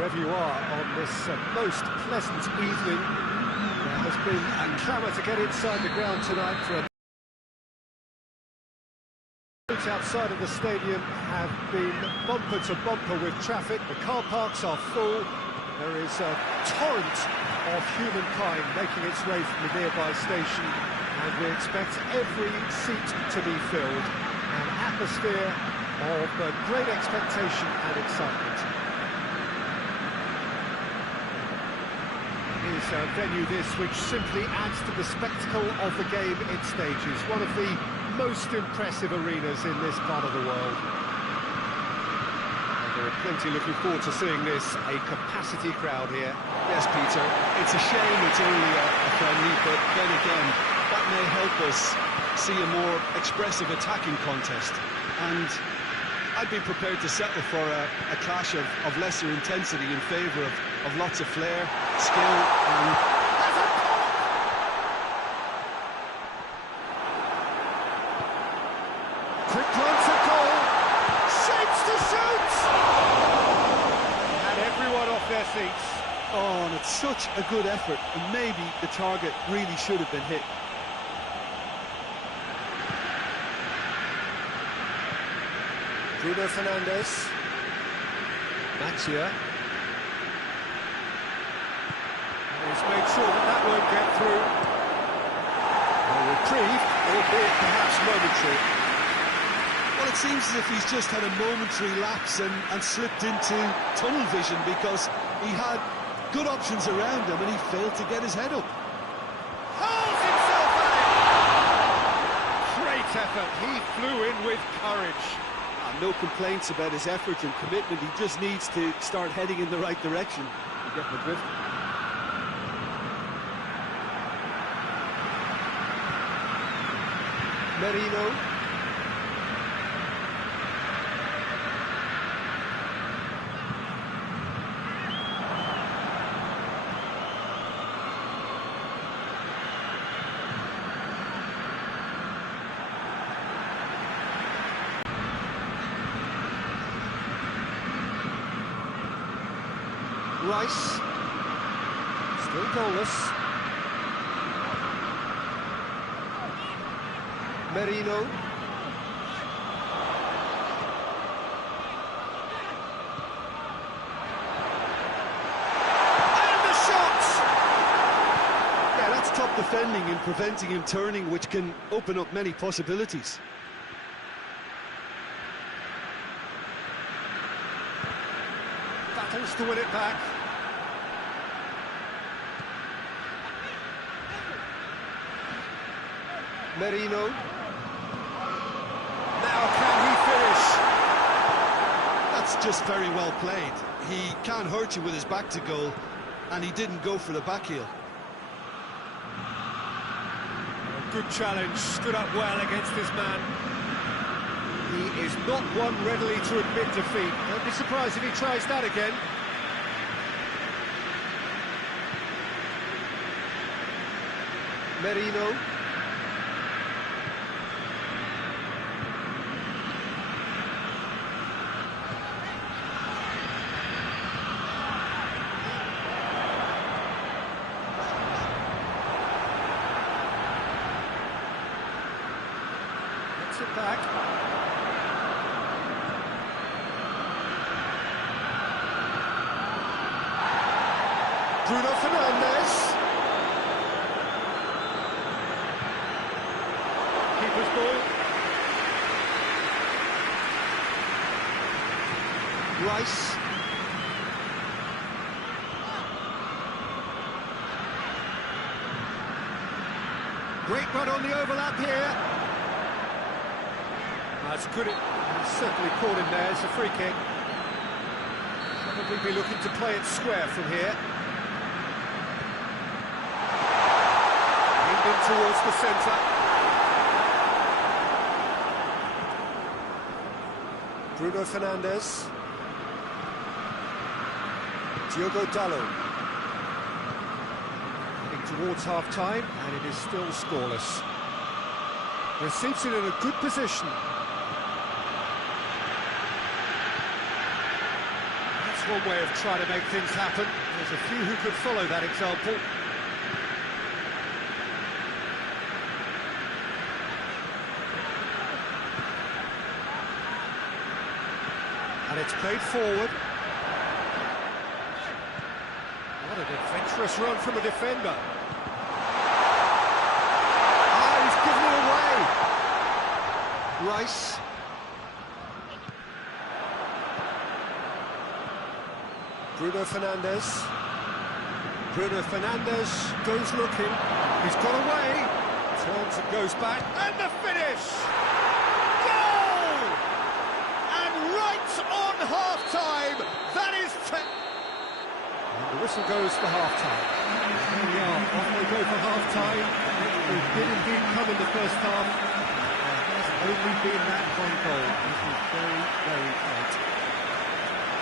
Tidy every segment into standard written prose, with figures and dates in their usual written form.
wherever you are on this most pleasant evening. There has been a clamour to get inside the ground tonight. Outside of the stadium have been bumper to bumper with traffic. The car parks are full. There is a torrent of humankind making its way from the nearby station, and we expect every seat to be filled. An atmosphere of great expectation and excitement. It is a venue this which simply adds to the spectacle of the game it stages. One of the most impressive arenas in this part of the world. And there are plenty looking forward to seeing this, a capacity crowd here. Yes, Peter, it's a shame it's only a friendly, but then again, that may help us see a more expressive attacking contest. And I'd be prepared to settle for a clash of lesser intensity in favour of lots of flair, skill and... Quick glance at goal, shapes to shoot! And everyone off their seats. Oh, and it's such a good effort, and maybe the target really should have been hit. Bruno Fernandes. Matia. He's made sure that won't get through. A reprieve, albeit perhaps momentary. Well, it seems as if he's just had a momentary lapse and slipped into tunnel vision, because he had good options around him and he failed to get his head up. Hurls himself at it! Great effort, he flew in with courage. No complaints about his effort and commitment. He just needs to start heading in the right direction. You get my drift. Merino. Rice, still goalless. Merino. And the shot! Yeah, that's top defending and preventing him turning, which can open up many possibilities. Battles to win it back. Merino. Now can he finish? That's just very well played. He can't hurt you with his back to goal, and he didn't go for the back heel. A good challenge, stood up well against this man. He is not one readily to admit defeat. Don't be surprised if he tries that again. Merino. Gets it back. Bruno Fernandes. Keeper's ball. Rice. Great run on the overlap here. That's good. He's certainly caught him there. It's a free kick. Probably be looking to play it square from here. Aimed in towards the centre. Bruno Fernandes. Diogo Dalot. Heading towards half-time, and it is still scoreless. Receives it in a good position. That's one way of trying to make things happen. There's a few who could follow that example. And it's played forward. What an adventurous run from a defender. Ah, he's given it away. Rice. Bruno Fernandes. Bruno Fernandes goes looking. He's got away. Turns and goes back. And the finish! Goal! And right on half-time, that is... And the whistle goes for half-time. There we are, off they go for half-time. It did indeed come in the first half. There has only been that one goal. This was very, very tight.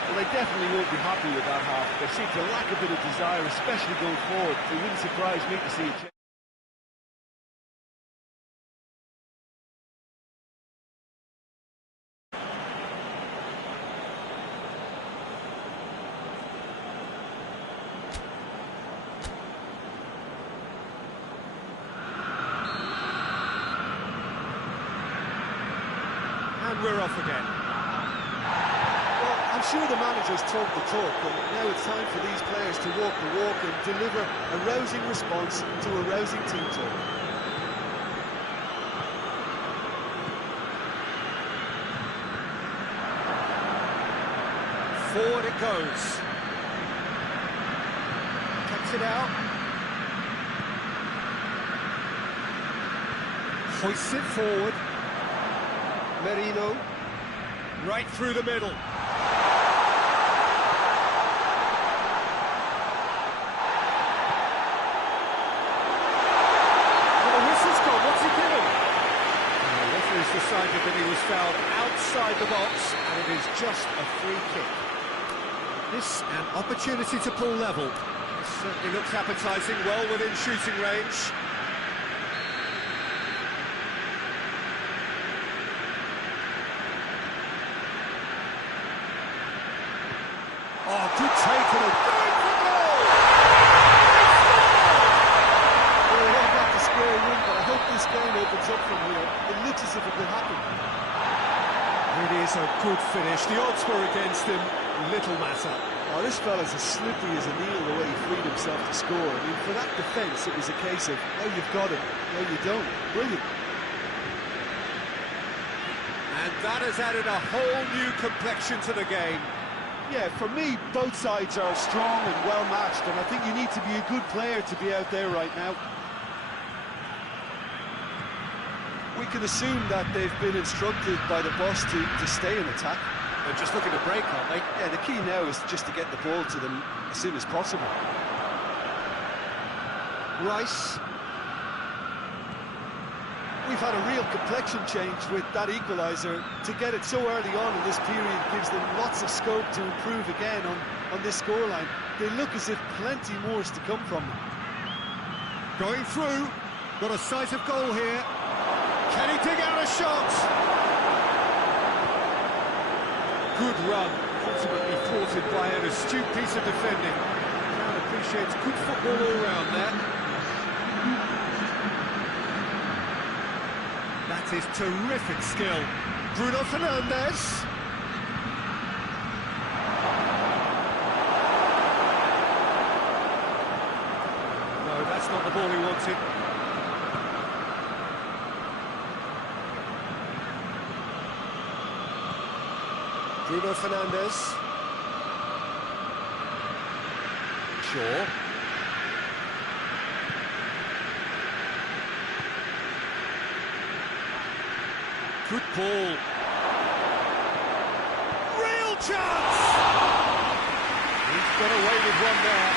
Well, they definitely won't be happy with that half. They seem to lack a bit of desire, especially going forward. It wouldn't surprise me to see a change. And we're off again. I'm sure the managers talk the talk, but now it's time for these players to walk the walk and deliver a rousing response to a rousing team talk. Forward it goes. Cuts it out. Hoists it forward. Merino. Right through the middle. Decided that he was fouled outside the box, and it is just a free kick. This an opportunity to pull level. This certainly looks appetising, well within shooting range. Oh, good take and a going for goal! We're all back to square one, but I hope this game opens up from here. It looks as if it could happen. It is a good finish. The odds were against him. Little matter. Oh, this fella's as slippery as a needle the way he freed himself to score. I mean, for that defence, it was a case of, oh, you've got it, no, you don't. Brilliant. And that has added a whole new complexion to the game. Yeah, for me, both sides are strong and well-matched, and I think you need to be a good player to be out there right now. We can assume that they've been instructed by the boss to stay in attack. They're just looking to break, aren't they? Yeah, the key now is just to get the ball to them as soon as possible. Rice. We've had a real complexion change with that equaliser. To get it so early on in this period gives them lots of scope to improve again on this scoreline. They look as if plenty more is to come from them. Going through. Got a sight of goal here. Can he dig out a shot? Good run, ultimately thwarted by an astute piece of defending. The crowd appreciates good football all round there. That is terrific skill. Bruno Fernandes. No, that's not the ball he wanted. Bruno Fernandes. Shaw. Good ball. Real chance! He's got away with one there.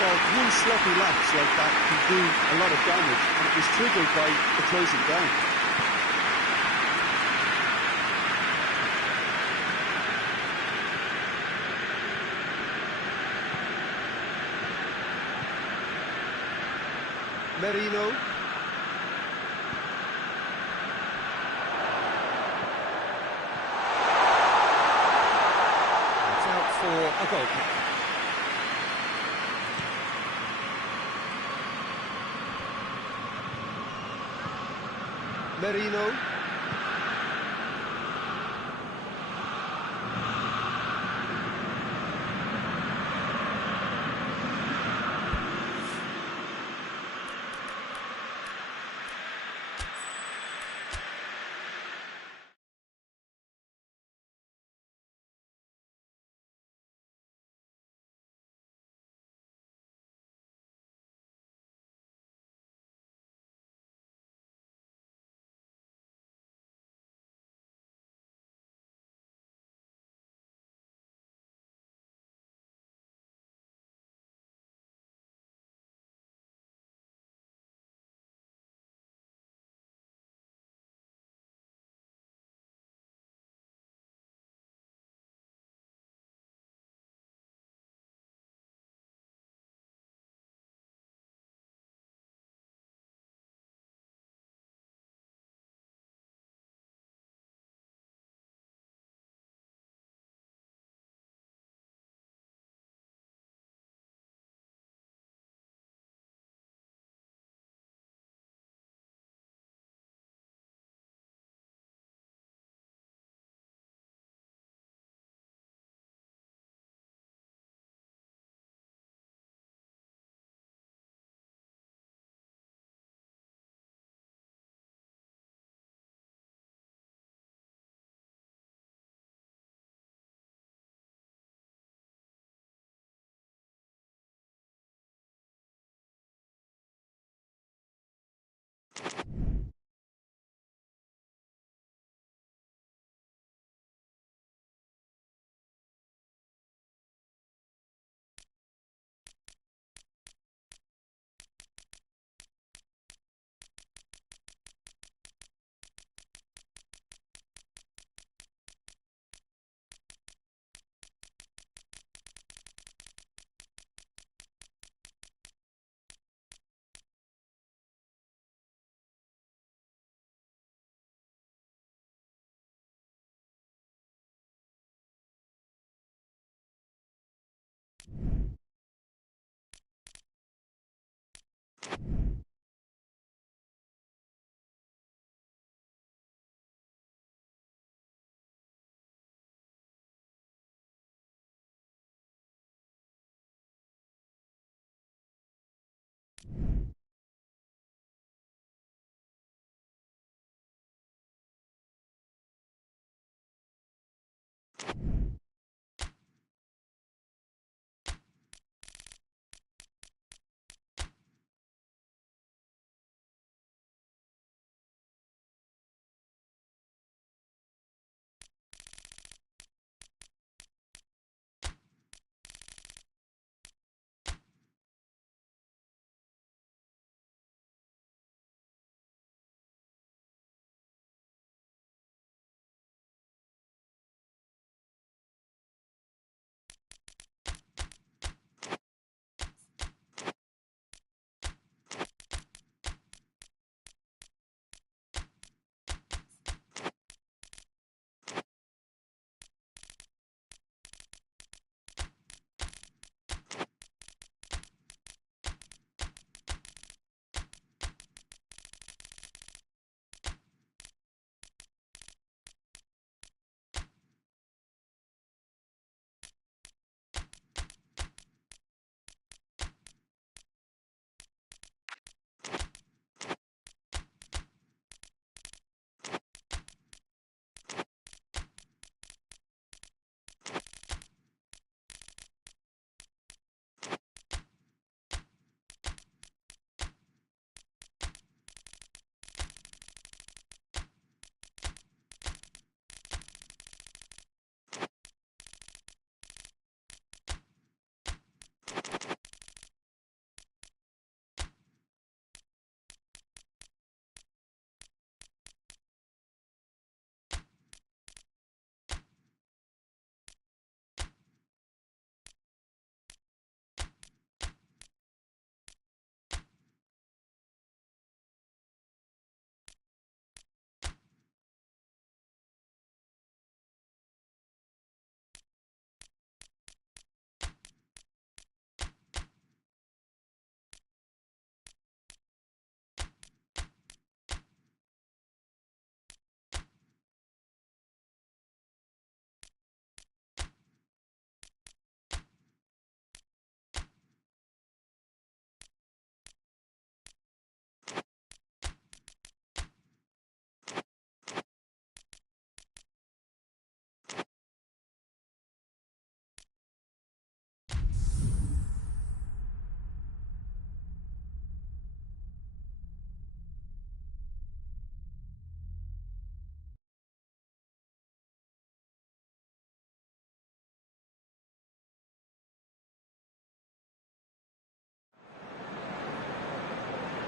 Well, one sloppy lapse like that can do a lot of damage, and it was triggered by the closing down. Merino. It's out for a a goal kick. Merino.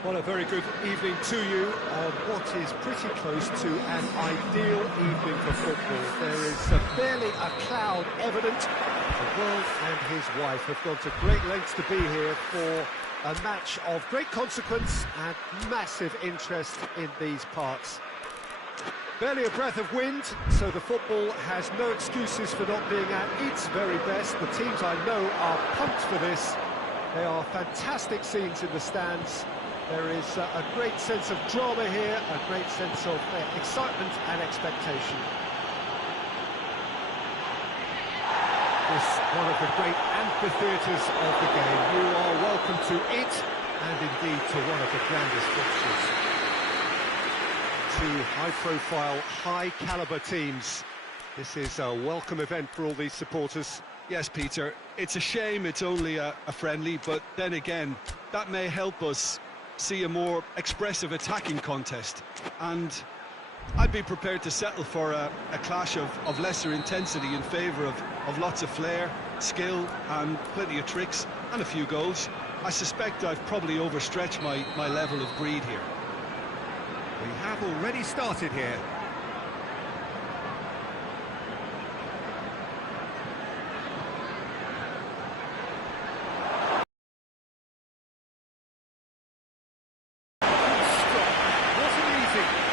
Well, a very good evening to you on what is pretty close to an ideal evening for football. There is barely a cloud evident. The world and his wife have gone to great lengths to be here for a match of great consequence and massive interest in these parts. Barely a breath of wind, so the football has no excuses for not being at its very best. The teams I know are pumped for this. They are fantastic scenes in the stands. There is a great sense of drama here, a great sense of excitement and expectation. This one of the great amphitheatres of the game. You are welcome to it, and indeed to one of the grandest fixtures. Two high-profile, high-caliber teams. This is a welcome event for all these supporters. Yes, Peter, it's a shame it's only a friendly, but then again, that may help us see a more expressive attacking contest. And I'd be prepared to settle for a clash of lesser intensity in favour of lots of flair, skill, and plenty of tricks, and a few goals. I suspect I've probably overstretched my level of greed here. We have already started here.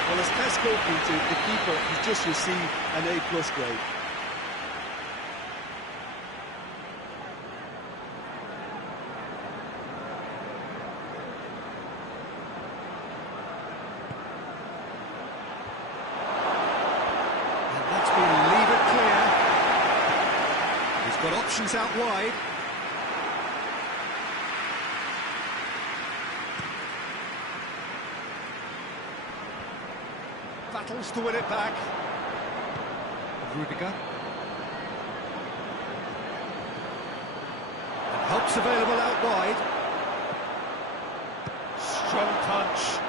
Well, as test goalkeeper, the keeper has just received an A+ grade. And that's been levered clear. He's got options out wide. Battles to win it back. Rudiger. And help's available out wide. Strong punch.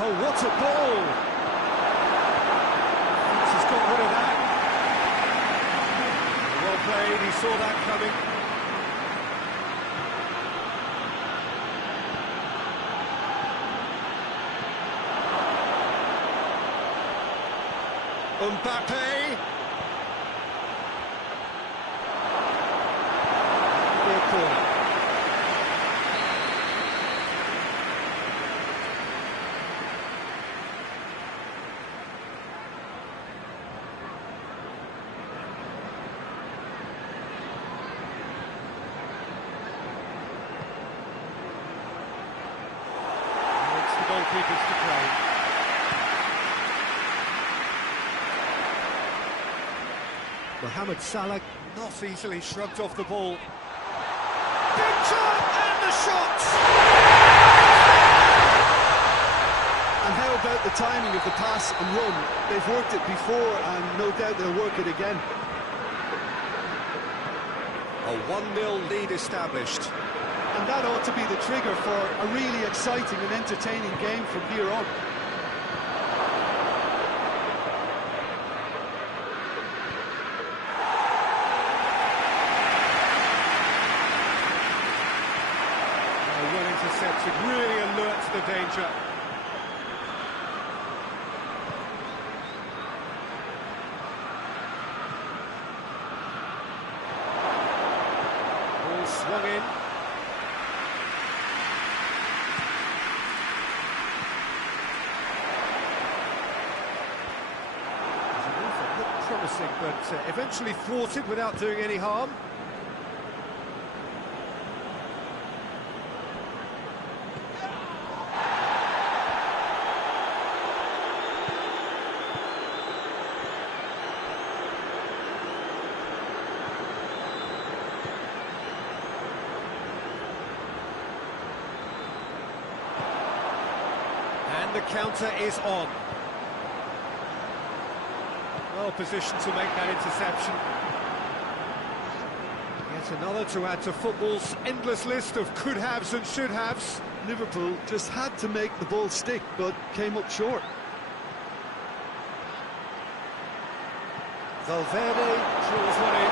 Oh, what a ball! Got rid of that. Well played, he saw that coming. Mbappe. Near corner. Goalkeepers to play. Mohamed Salah not easily shrugged off the ball. Big shot and the shot! And how about the timing of the pass and run? They've worked it before and no doubt they'll work it again. A 1-0 lead established. And that ought to be the trigger for a really exciting and entertaining game from here on. Well intercepted, really alert to the danger. Ball swung in. Promising, but eventually thwarted without doing any harm. And the counter is on. Well positioned to make that interception. Yet another to add to football's endless list of could-haves and should-haves. Liverpool just had to make the ball stick, but came up short. Valverde draws one in.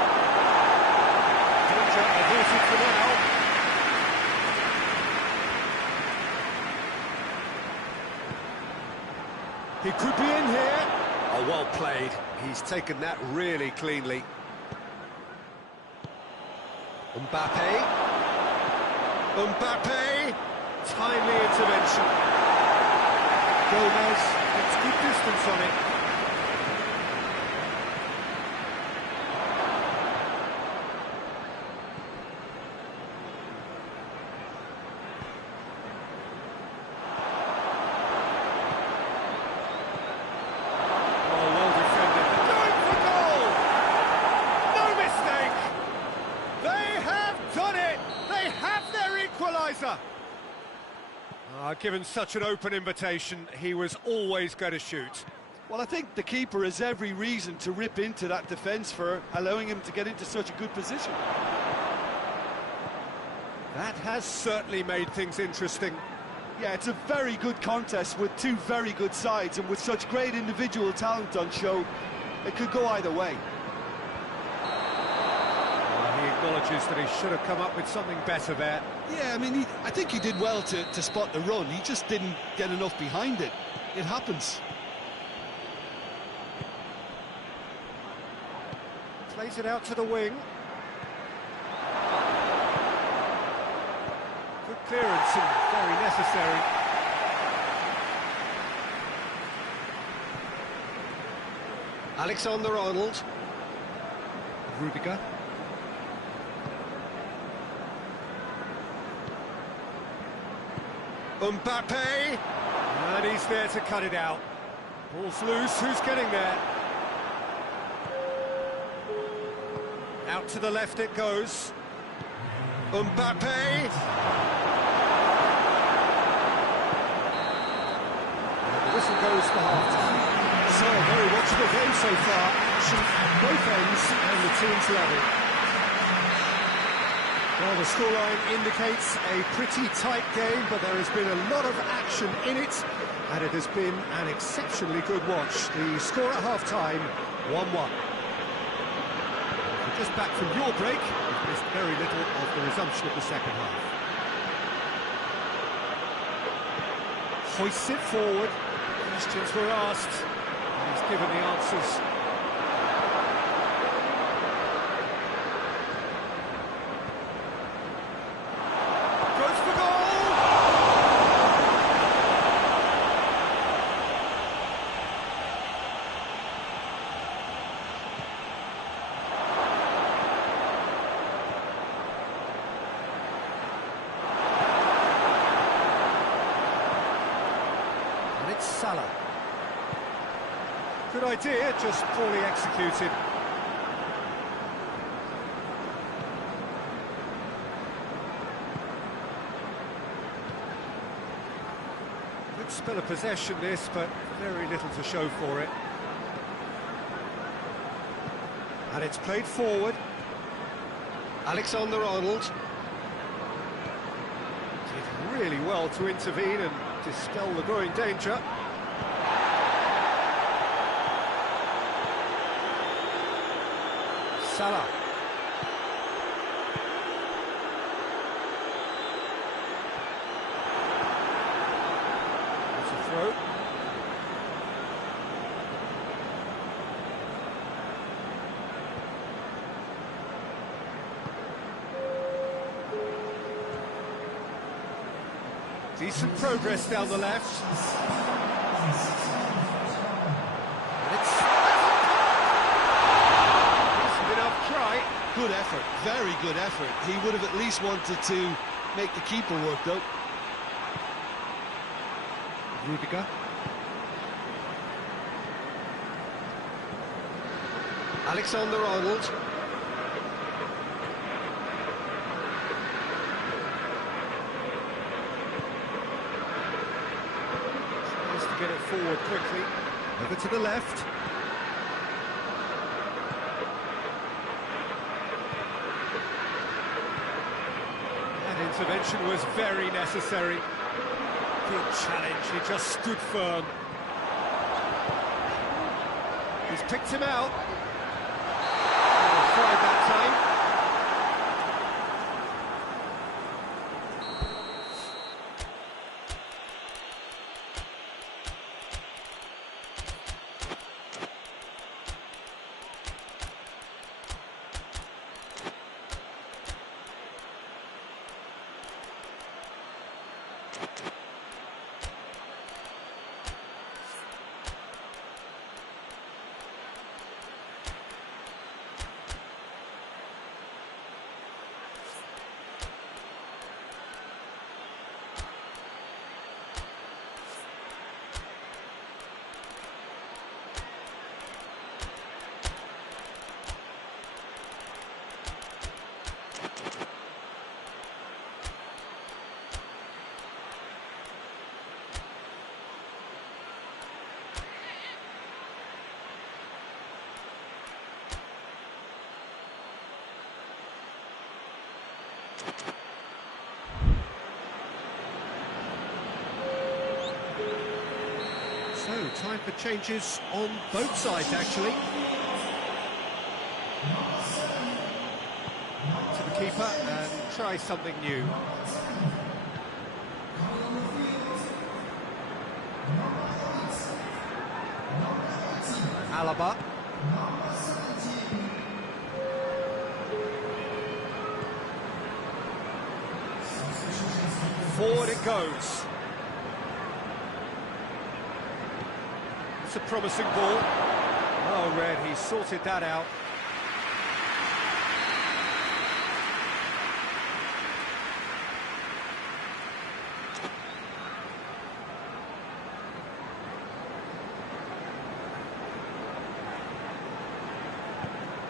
Danger averted for now. He could be in here. Oh, well played. He's taken that really cleanly. Mbappe. Mbappe. Timely intervention. Gomez gets good distance on it. Given such an open invitation, he was always going to shoot. Well, I think the keeper has every reason to rip into that defence for allowing him to get into such a good position. That has certainly made things interesting. Yeah, it's a very good contest with two very good sides, and with such great individual talent on show, it could go either way. He acknowledges that he should have come up with something better there. Yeah, I mean, I think he did well to spot the run. He just didn't get enough behind it. It happens. Plays it out to the wing. Good clearance and very necessary. Alexander-Arnold. Rudiger. Mbappe, and he's there to cut it out. Ball's loose, who's getting there? Out to the left it goes. Mbappe! The whistle goes for half-time. So, very watchable game so far. Action at both ends, and the team's level. Well, the scoreline indicates a pretty tight game, but there has been a lot of action in it, and it has been an exceptionally good watch. The score at half-time, 1-1. Just back from your break, you've missed very little of the resumption of the second half. Hoists it forward. Questions were asked, and he's given the answers. Salah. Good idea, just poorly executed. Good spell of possession this, but very little to show for it. And it's played forward. Alexander-Arnold did really well to intervene and dispel the growing danger. Salah. It's a throw. Decent progress down the left. And it's decent enough try. Good effort, very good effort. He would have at least wanted to make the keeper work, though. Rudiger. Alexander-Arnold. Get it forward quickly, over to the left. That intervention was very necessary. Big challenge, he just stood firm. He's picked him out. Tried that time. So, time for changes on both sides, actually. To the keeper and try something new. Alaba. Forward it goes. It's a promising ball. Oh, Red, he sorted that out.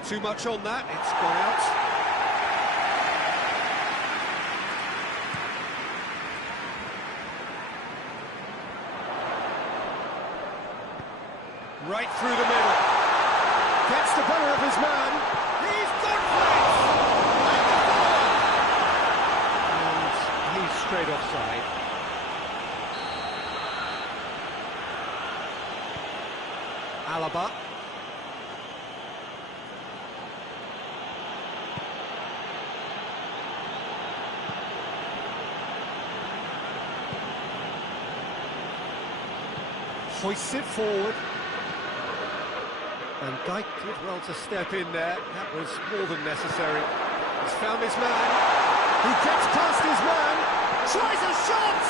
Too much on that, it's gone out. Right through the middle. Gets the better of his man. He's gone for it! And he's straight offside. Alaba. Hoists it forward. And Dyke did well to step in there. That was more than necessary. He's found his man. He gets past his man. Tries a shot!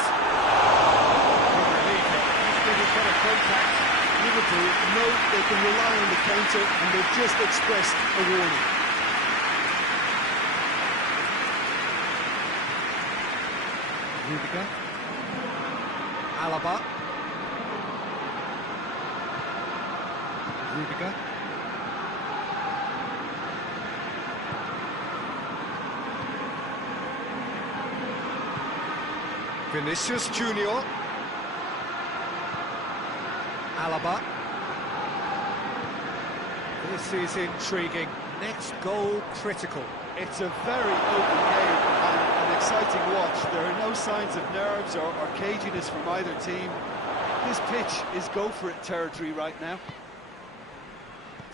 He's getting better contact. Liverpool know they can rely on the counter, and they've just expressed a warning. Rudiger. Alaba. Rudiger. Vinicius Junior. Alaba. This is intriguing. Next goal critical. It's a very open game and an exciting watch. There are no signs of nerves or caginess from either team. This pitch is go-for-it territory right now.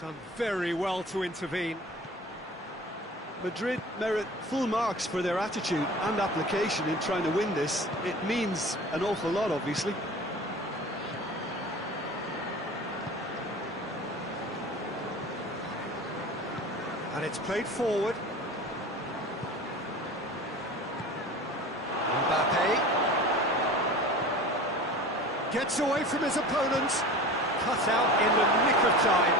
Done very well to intervene. Madrid merit full marks for their attitude and application in trying to win this. It means an awful lot, obviously. And it's played forward. Mbappe gets away from his opponent. Cut out in the nick of time.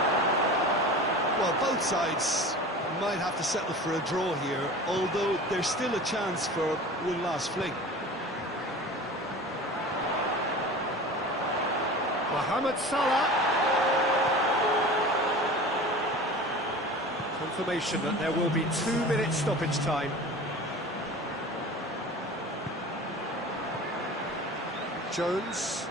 Well, both sides might have to settle for a draw here, although there's still a chance for one last fling. Mohamed Salah. Confirmation that there will be 2-minute stoppage time. Jones.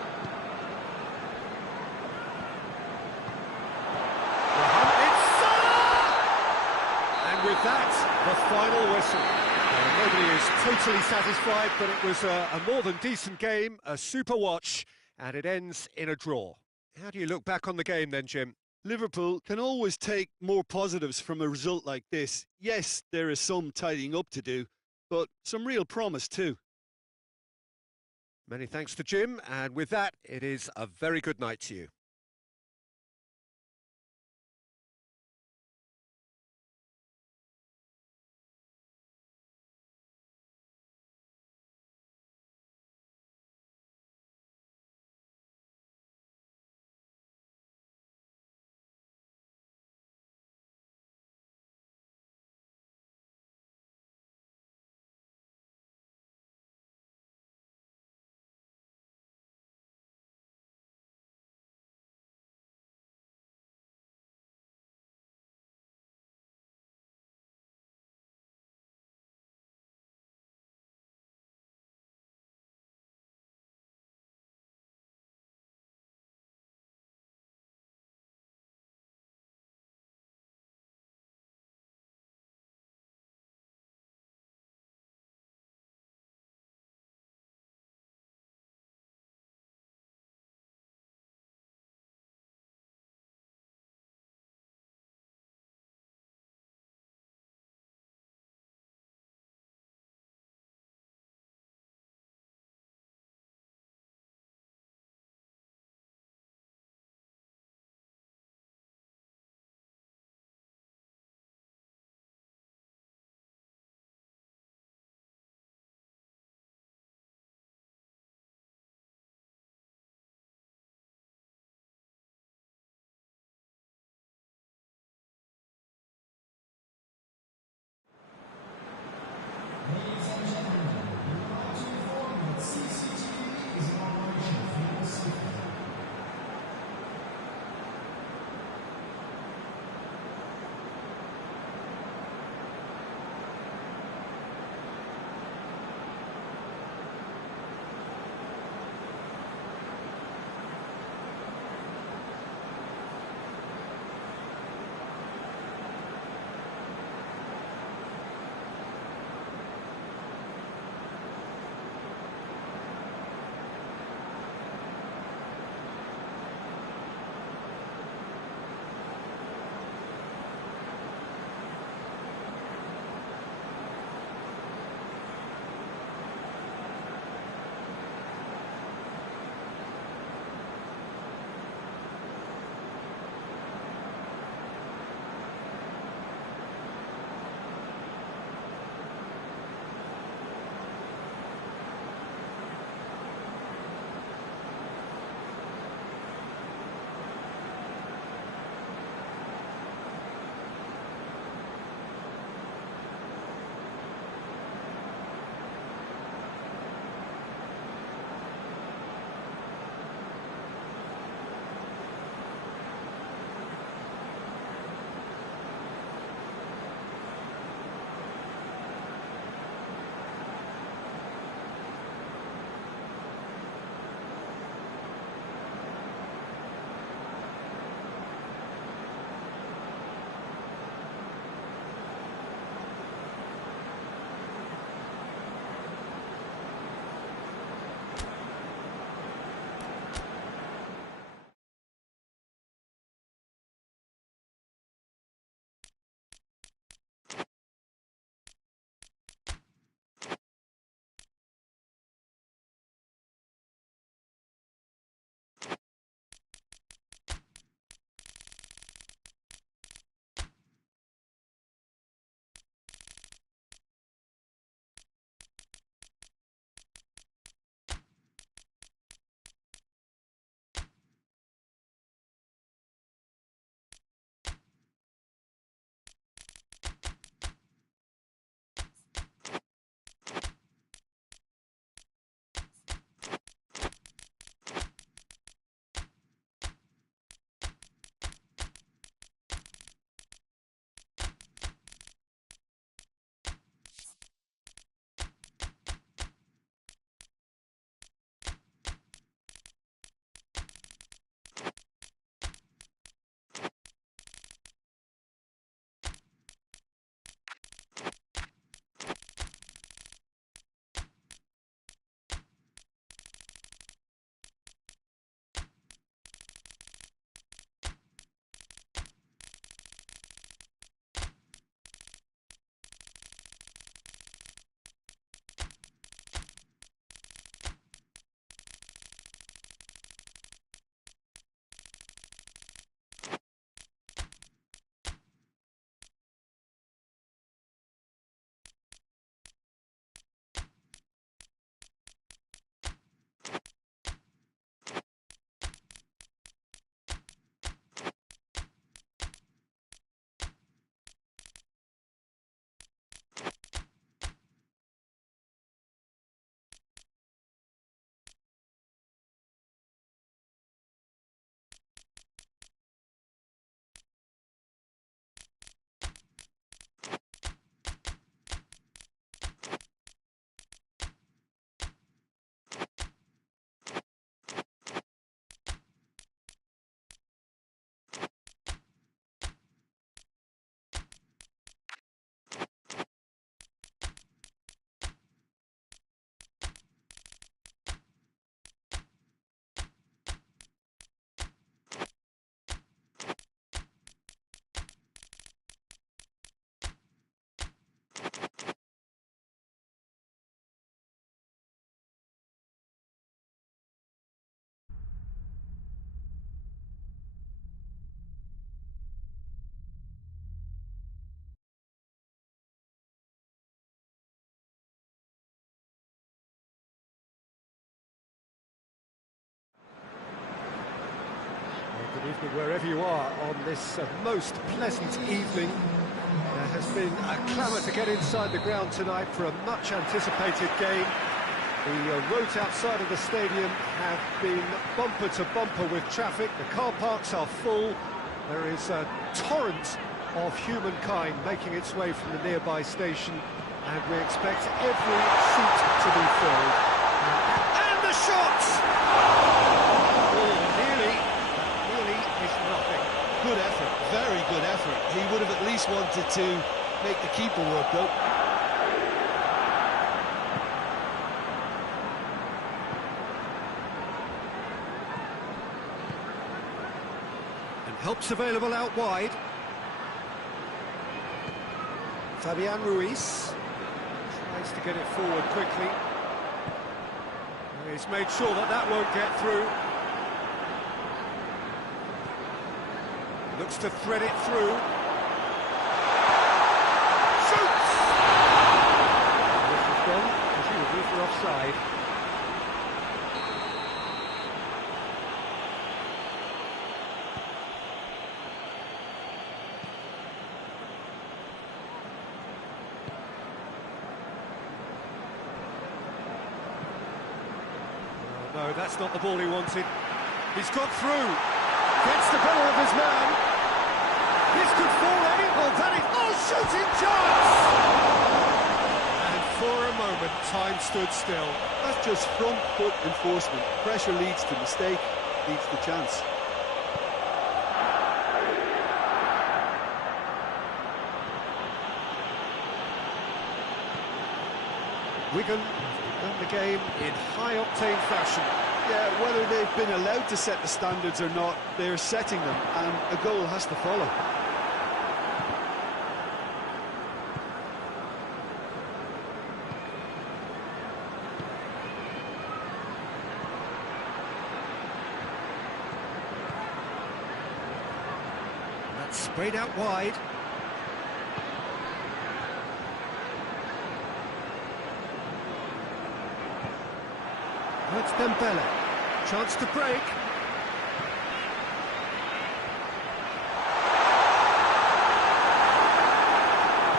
With that, the final whistle. Nobody is totally satisfied, but it was a more than decent game, a super watch, and it ends in a draw. How do you look back on the game then, Jim? Liverpool can always take more positives from a result like this. Yes, there is some tidying up to do, but some real promise too. Many thanks to Jim, and with that, it is a very good night to you. Wherever you are on this most pleasant evening, there has been a clamour to get inside the ground tonight for a much anticipated game. The roads outside of the stadium have been bumper to bumper with traffic. The car parks are full. There is a torrent of humankind making its way from the nearby station, and we expect every seat to be filled. And the shot! Oh, nearly missed nothing. Good effort, very good effort. He would have at least wanted to make the keeper work, though. Help's available out wide. Fabian Ruiz tries to get it forward quickly. He's made sure that that won't get through. Looks to thread it through. Shoots! This is gone, presumably for offside. No, that's not the ball he wanted. He's got through. Gets the better of his man. This could fall any. Oh, that is... Oh, shooting chance! And for a moment, time stood still. That's just front foot enforcement. Pressure leads to mistake, leads to chance. Wigan won the game in high-octane fashion. Yeah, whether they've been allowed to set the standards or not, they're setting them, and a goal has to follow. That's sprayed out wide. That's Dembele. Chance to break.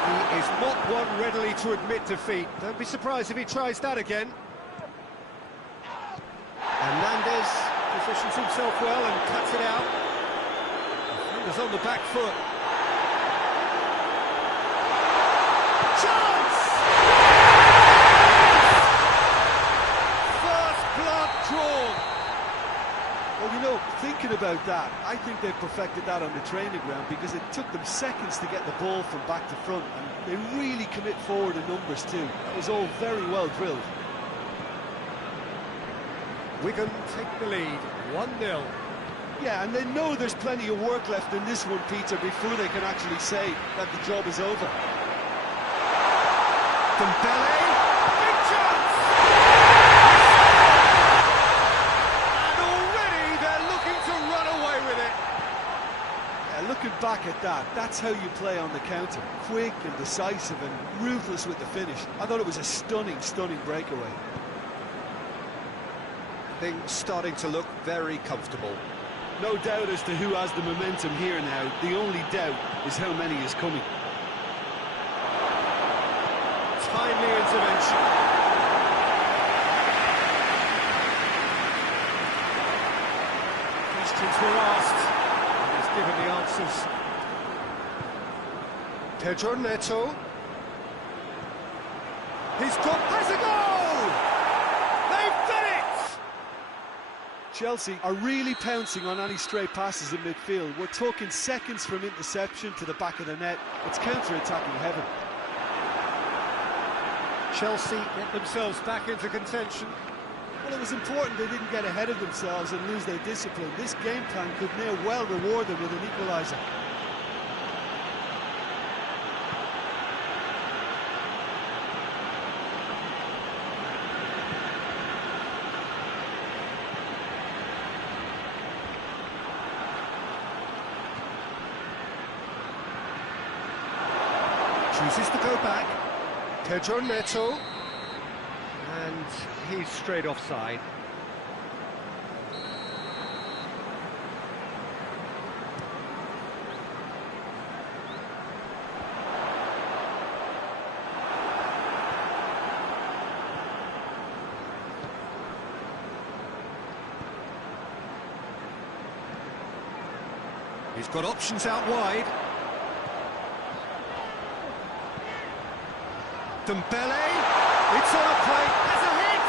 He is not one readily to admit defeat. Don't be surprised if he tries that again. Hernandez positions himself well and cuts it out. Defender's on the back foot. Chance! Well, you know, thinking about that, I think they perfected that on the training ground because it took them seconds to get the ball from back to front, and they really commit forward in numbers too. That was all very well drilled. Wigan take the lead, 1-0. Yeah, and they know there's plenty of work left in this one, Peter, before they can actually say that the job is over. Dembele, big chance! Looking back at that, that's how you play on the counter. Quick and decisive and ruthless with the finish. I thought it was a stunning breakaway. Things starting to look very comfortable. No doubt as to who has the momentum here now. The only doubt is how many is coming. Timely intervention. Questions were asked. Given the answers. Pedro Neto. He's got a goal! They've done it! Chelsea are really pouncing on any stray passes in midfield. We're talking seconds from interception to the back of the net. It's counter-attacking heaven. Chelsea get themselves back into contention. Well, it was important they didn't get ahead of themselves and lose their discipline. This game plan could now well reward them with an equaliser. Chooses to go back. Pedro Neto. And he's straight offside. He's got options out wide. Dembele, it's on a plate, has a hit!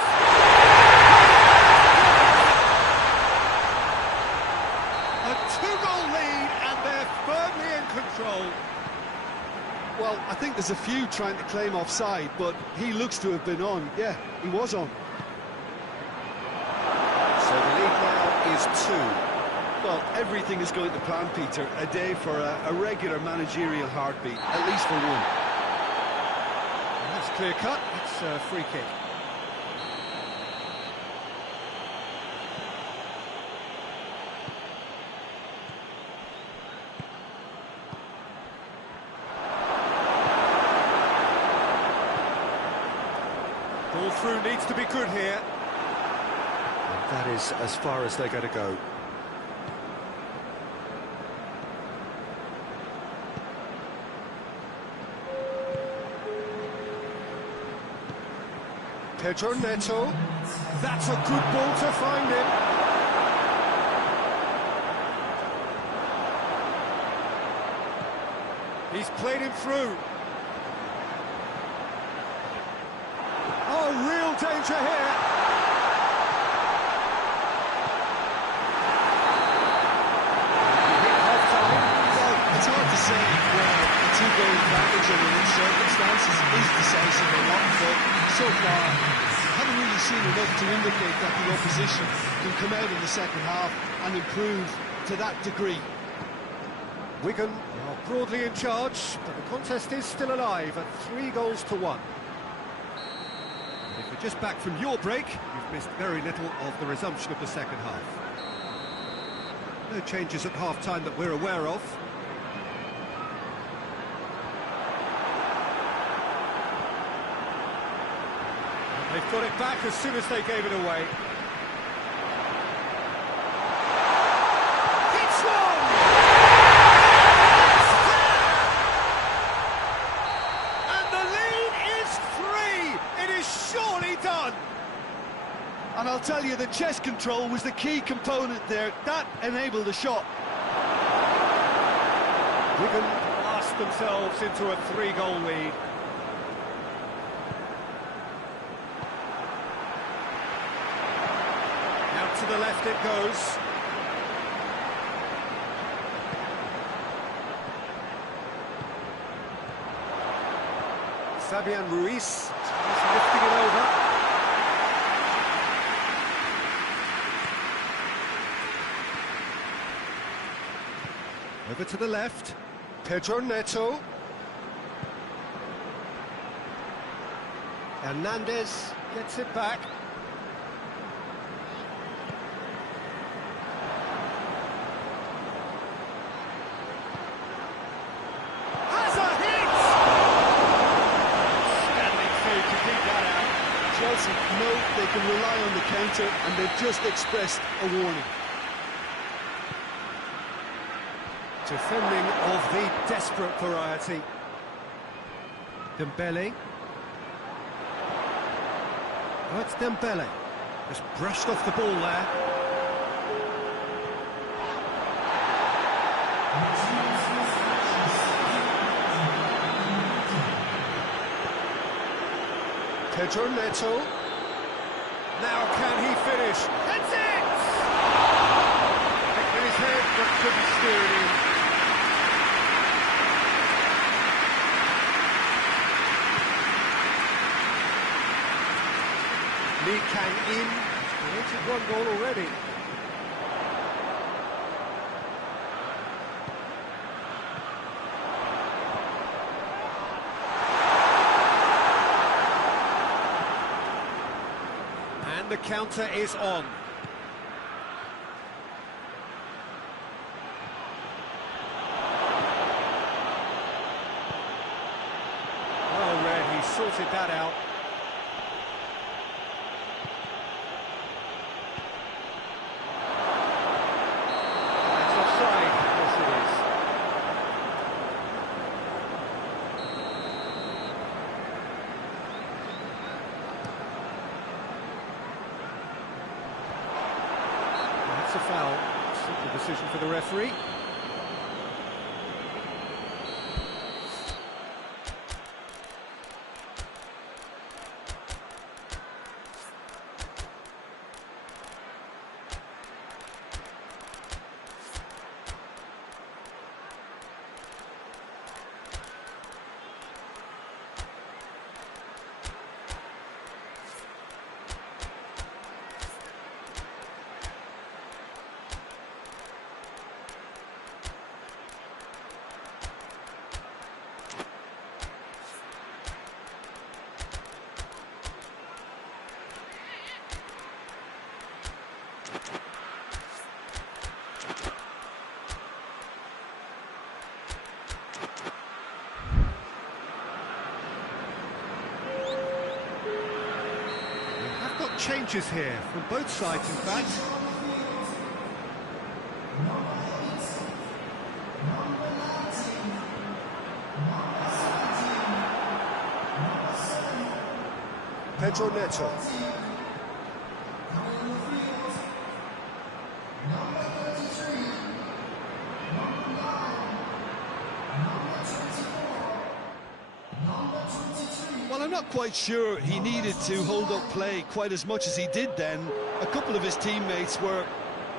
A two-goal lead, and they're firmly in control. Well, I think there's a few trying to claim offside, but he looks to have been on. Yeah, he was on. So the lead now is 2. Well, everything is going to plan, Peter. A day for a regular managerial heartbeat, at least for one. That's clear cut, it's a free kick. Ball through needs to be good here. And that is as far as they're going to go. Pedro Neto, that's a good ball to find him. He's played him through. Oh, real danger here. Half-time. Well, it's hard to say whether a two-goal advantage under these circumstances is decisive or not, but so far, I haven't really seen enough to indicate that the opposition can come out in the second half and improve to that degree. Wigan are broadly in charge, but the contest is still alive at 3-1. If you're just back from your break, you've missed very little of the resumption of the second half. No changes at half-time that we're aware of. They've got it back as soon as they gave it away. It's one! And the lead is 3! It is surely done! And I'll tell you, the chest control was the key component there. That enabled the shot. Wigan blast themselves into a 3-goal lead. To the left it goes. Fabian Ruiz is lifting it over. Over to the left. Pedro Neto. Hernandez gets it back. Chelsea know they can rely on the counter, and they've just expressed a warning. Defending of the desperate variety. Dembele. Oh, it's Dembele. Just brushed off the ball there. Pedro Neto. Now can he finish? That's it! With his head, but couldn't steer it in. Lee Kang in. Created one goal already. The counter is on. Well read, he sorted that out. That's offside. Yes, it is. It's a foul. Simple decision for the referee. changes here, from both sides in fact. Pedro Neto. Well, I'm not quite sure he needed to hold up play quite as much as he did then. A couple of his teammates were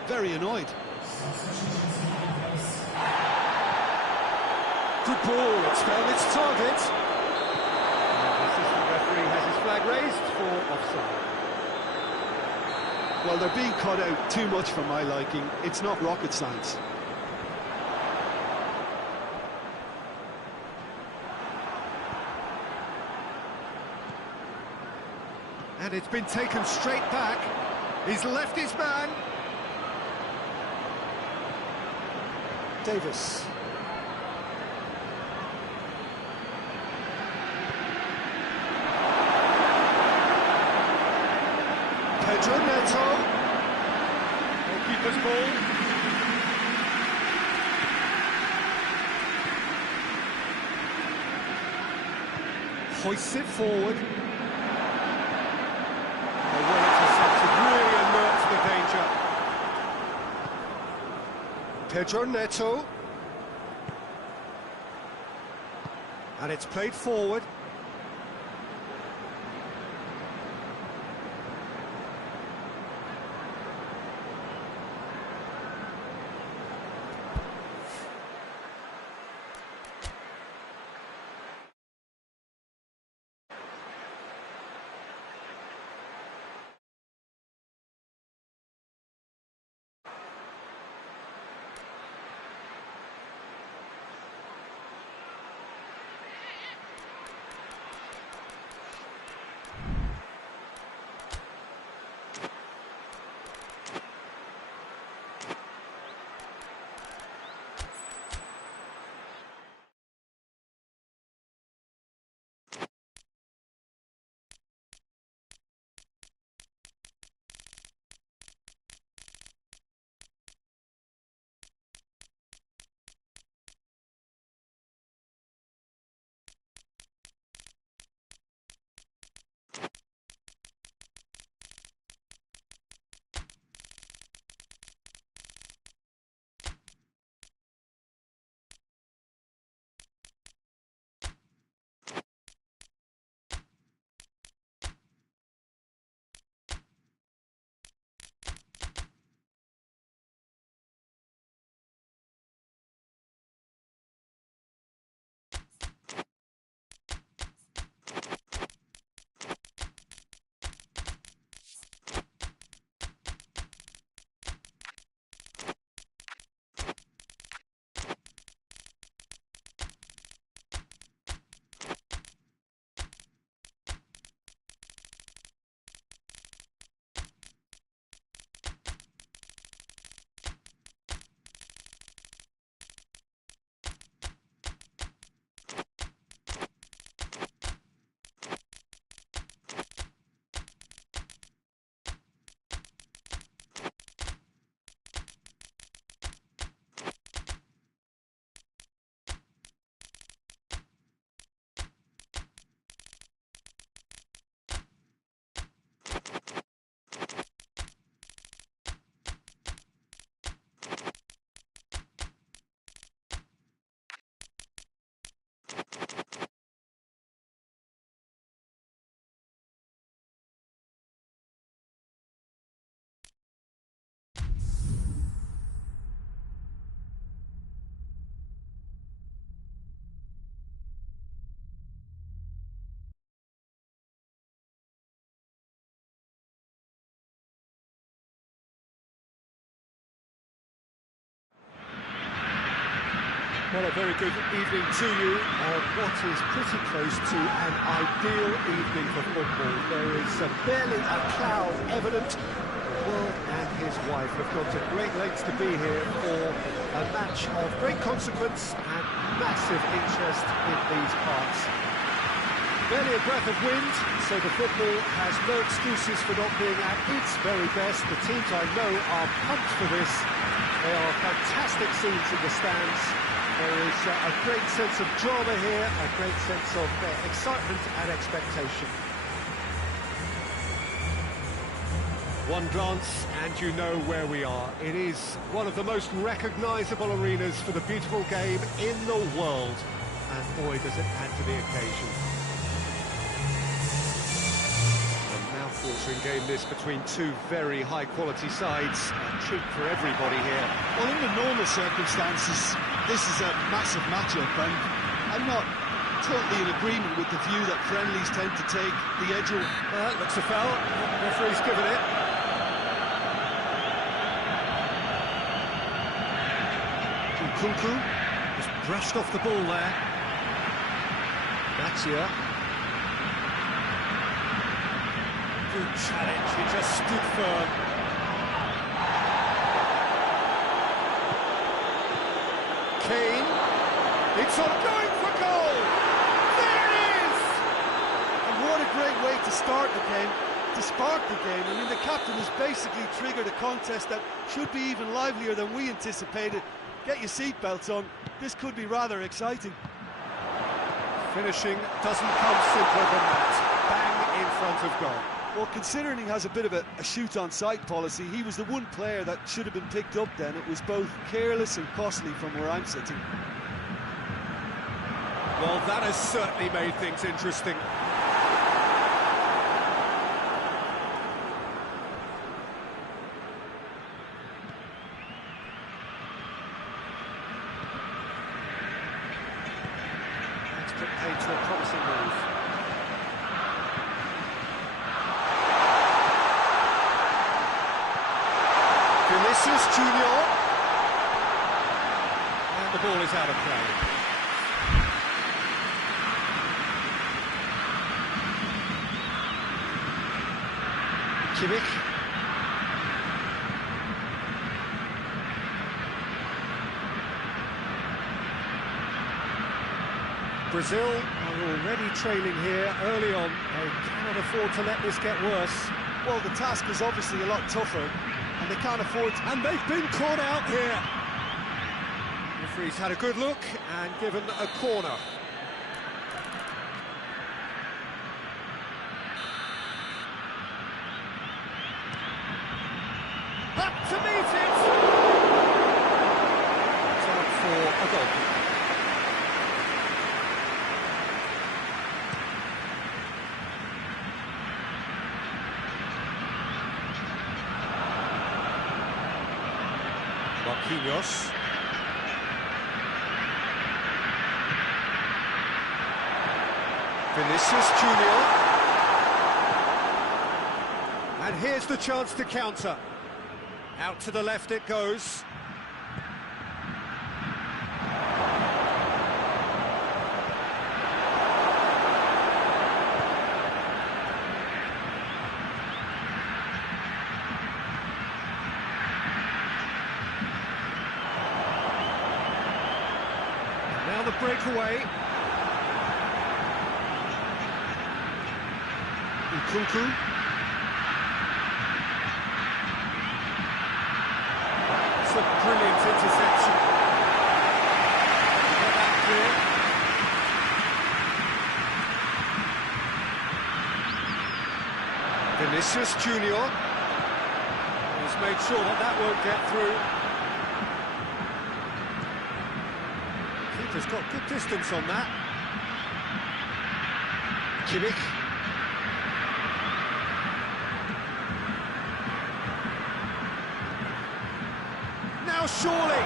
very annoyed. Good ball, it's found its target. The assistant referee has his flag raised for offside. Well, they're being cut out too much for my liking. It's not rocket science. And it's been taken straight back. He's left his man. Davis. Pedro Neto. Goalkeeper's ball. Hoists it forward. Really alert to the danger. Pedro Neto. And it's played forward. Well, a very good evening to you on what is pretty close to an ideal evening for football. There is barely a cloud evident. The world and his wife have gone to great lengths to be here for a match of great consequence and massive interest in these parts. Barely a breath of wind, so the football has no excuses for not being at its very best. The teams I know are pumped for this. They are fantastic scenes in the stands. There is a great sense of drama here, a great sense of excitement and expectation. One glance and you know where we are. It is one of the most recognisable arenas for the beautiful game in the world. And boy, does it add to the occasion. A mouth-watering game this between two very high-quality sides. A treat for everybody here. Well, in the normal circumstances, this is a massive matchup, and I'm not totally in agreement with the view that friendlies tend to take the edge. Looks a foul. Referee's given it. Kunku just brushed off the ball there. Natia. Good challenge, he just stood firm. Kane. It's on, going for goal! There it is! And what a great way to start the game, to spark the game. I mean, the captain has basically triggered a contest that should be even livelier than we anticipated. Get your seatbelts on, this could be rather exciting. Finishing doesn't come simpler than that. Bang in front of goal. Well, considering he has a bit of a shoot-on-sight policy, he was the one player that should have been picked up then. It was both careless and costly from where I'm sitting. Well, that has certainly made things interesting. Paid to a promising move. Vinicius Junior. And the ball is out of play. Kimmich. Brazil are already trailing here early on. They cannot afford to let this get worse. Well, the task is obviously a lot tougher, and they can't afford to... And they've been caught out here. The referee's had a good look and given a corner. Up to meet it! Time for a goal. Marquinhos. Vinicius Junior. And here's the chance to counter. Out to the left it goes. Now the breakaway. Kunku. It's a brilliant interception. Get that clear. Vinicius Junior. He's made sure that that won't get through. Keeper's got good distance on that. Kimmich. Now surely.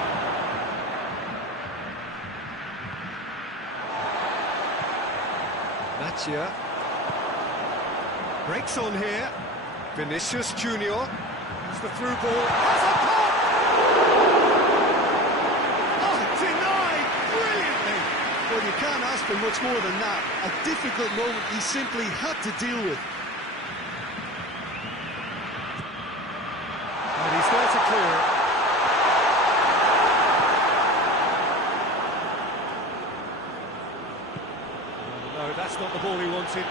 Natia. Breaks on here. Vinicius Junior. It's the through ball. Has a pop! Oh, denied brilliantly! Well, you can't ask for much more than that. A difficult moment he simply had to deal with. And he's there to clear it. but that's not the ball he wanted.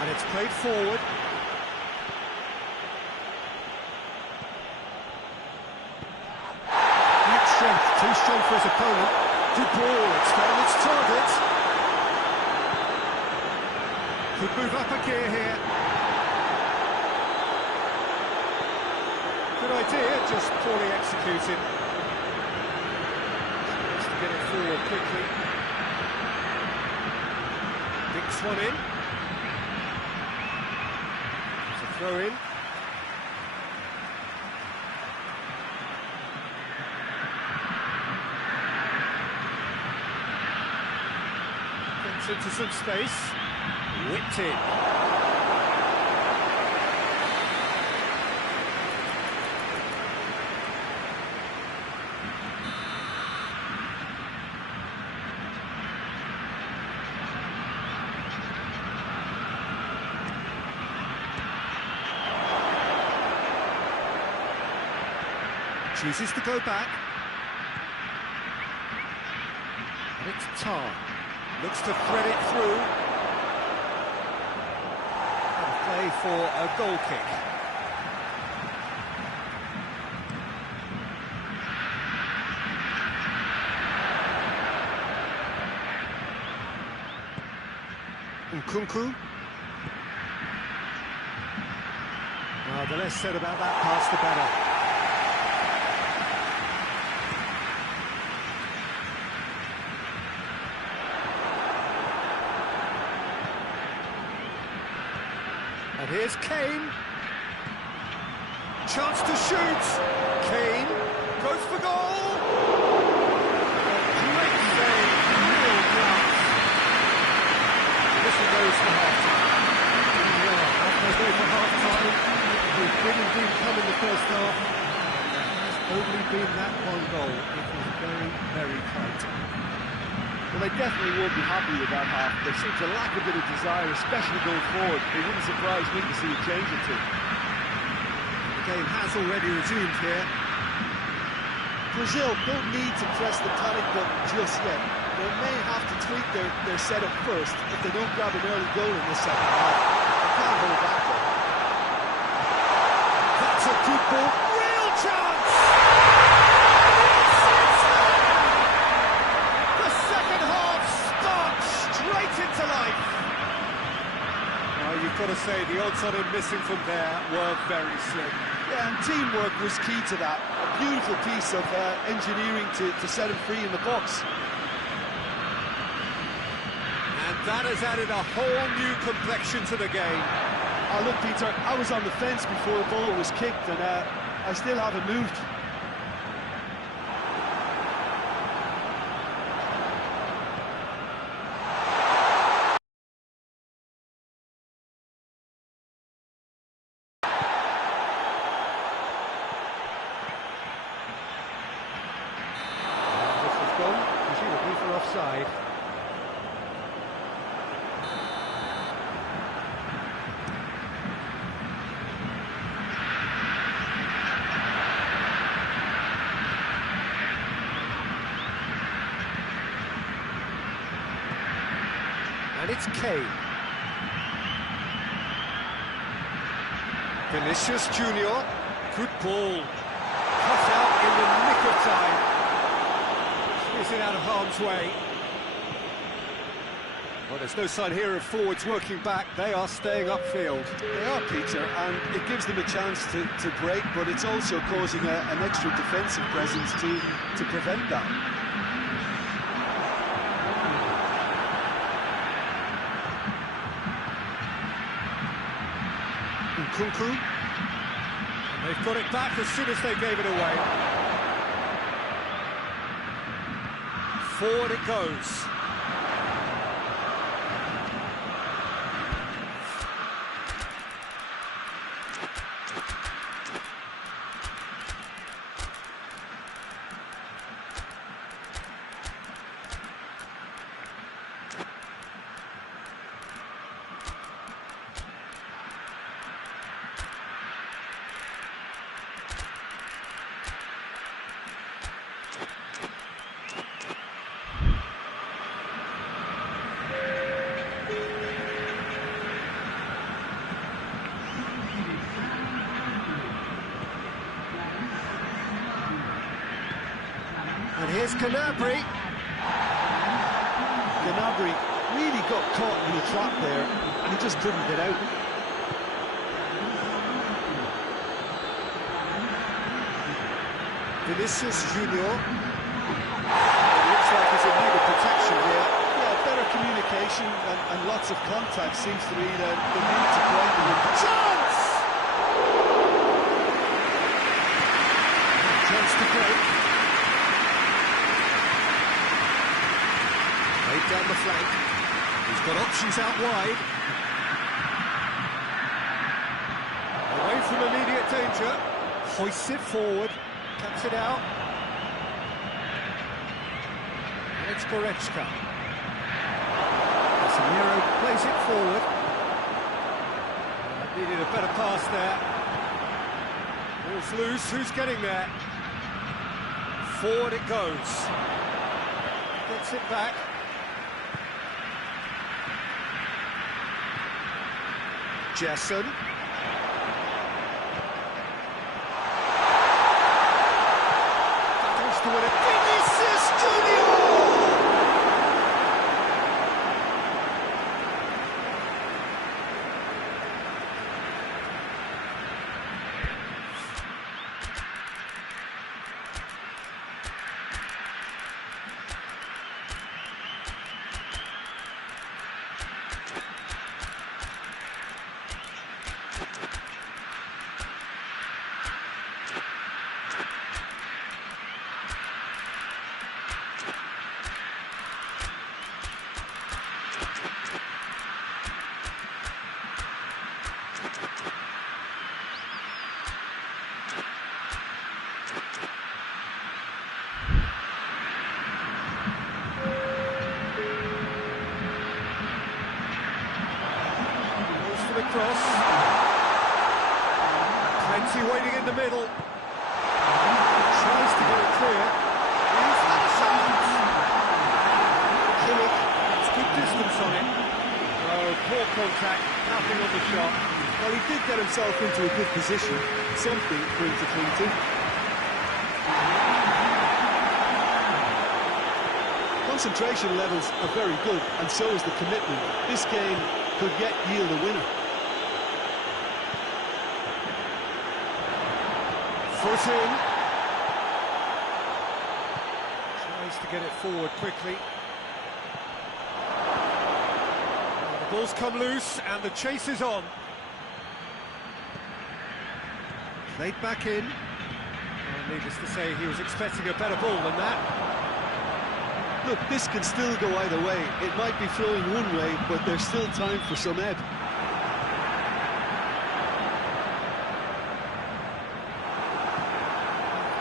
And it's played forward. Great strength, too strong for his opponent. Good ball, it's found its target. Could move up a gear here. Good idea, just poorly executed. Wants to get it forward quickly. Dinks one in. It's a throw in. Gets into some space. Whipped in. Chooses to go back. And it's Tar. Looks to thread it through. And play for a goal kick. Nkunku. Well, the less said about that pass, the better. And here's Kane. Chance to shoot. Kane goes for goal. Great save, real class. This goes for half-time. Halfway through for half-time. He did indeed come in the first half. There has only been that one goal. It was very, very tight. Well, they definitely won't be happy with that half. They seem to lack a bit of desire, especially going forward. It wouldn't surprise me to see a change or two. The game has already resumed here. Brazil don't need to press the panic button just yet. They may have to tweak their setup first if they don't grab an early goal in this second half. They can't hold back though. That's a good ball. Real chance! Into life. Well, you've got to say the odds on him missing from there were very slim. Yeah, and teamwork was key to that. A beautiful piece of engineering to set him free in the box. And that has added a whole new complexion to the game. Oh, look, Peter, I was on the fence before the ball was kicked, and I still haven't moved. Presumably for offside. And it's Kane. Vinicius Junior. Good ball. Cut out in the nick of time. Is it out of harm's way? Well, there's no sign here of forwards working back. They are staying upfield. They are, Peter, and it gives them a chance to break, but it's also causing an extra defensive presence to prevent that. Nkunku. And they've got it back as soon as they gave it away. Forward it goes. Gnabry. Gnabry really got caught in the trap there, and he just couldn't get out. Vinicius Junior. Looks like he's in need of protection here. Yeah, better communication and lots of contact seems to be the need to play the win. Chance! Chance to break. Laid down the flank. He's got options out wide. Away from immediate danger. Hoists it forward. Cuts it out. And it's Goretzka. Casemiro plays it forward. Needed a better pass there. Ball's loose. Who's getting there? Forward it goes. Gets it back. Jessen. Goes to win it. Vinicius Junior! Cross. Plenty waiting in the middle. Tries to get it clear. He's had a shot. Kimmich, it's good distance on it. Oh, poor contact, nothing on the shot. Well, he did get himself into a good position. Something for him to cling to. Concentration levels are very good, and so is the commitment. This game could yet yield a winner. Foot in. Tries to get it forward quickly. The ball's come loose and the chase is on. Played back in. Well, needless to say, he was expecting a better ball than that. Look, this can still go either way. It might be flowing one way, but there's still time for some ebb.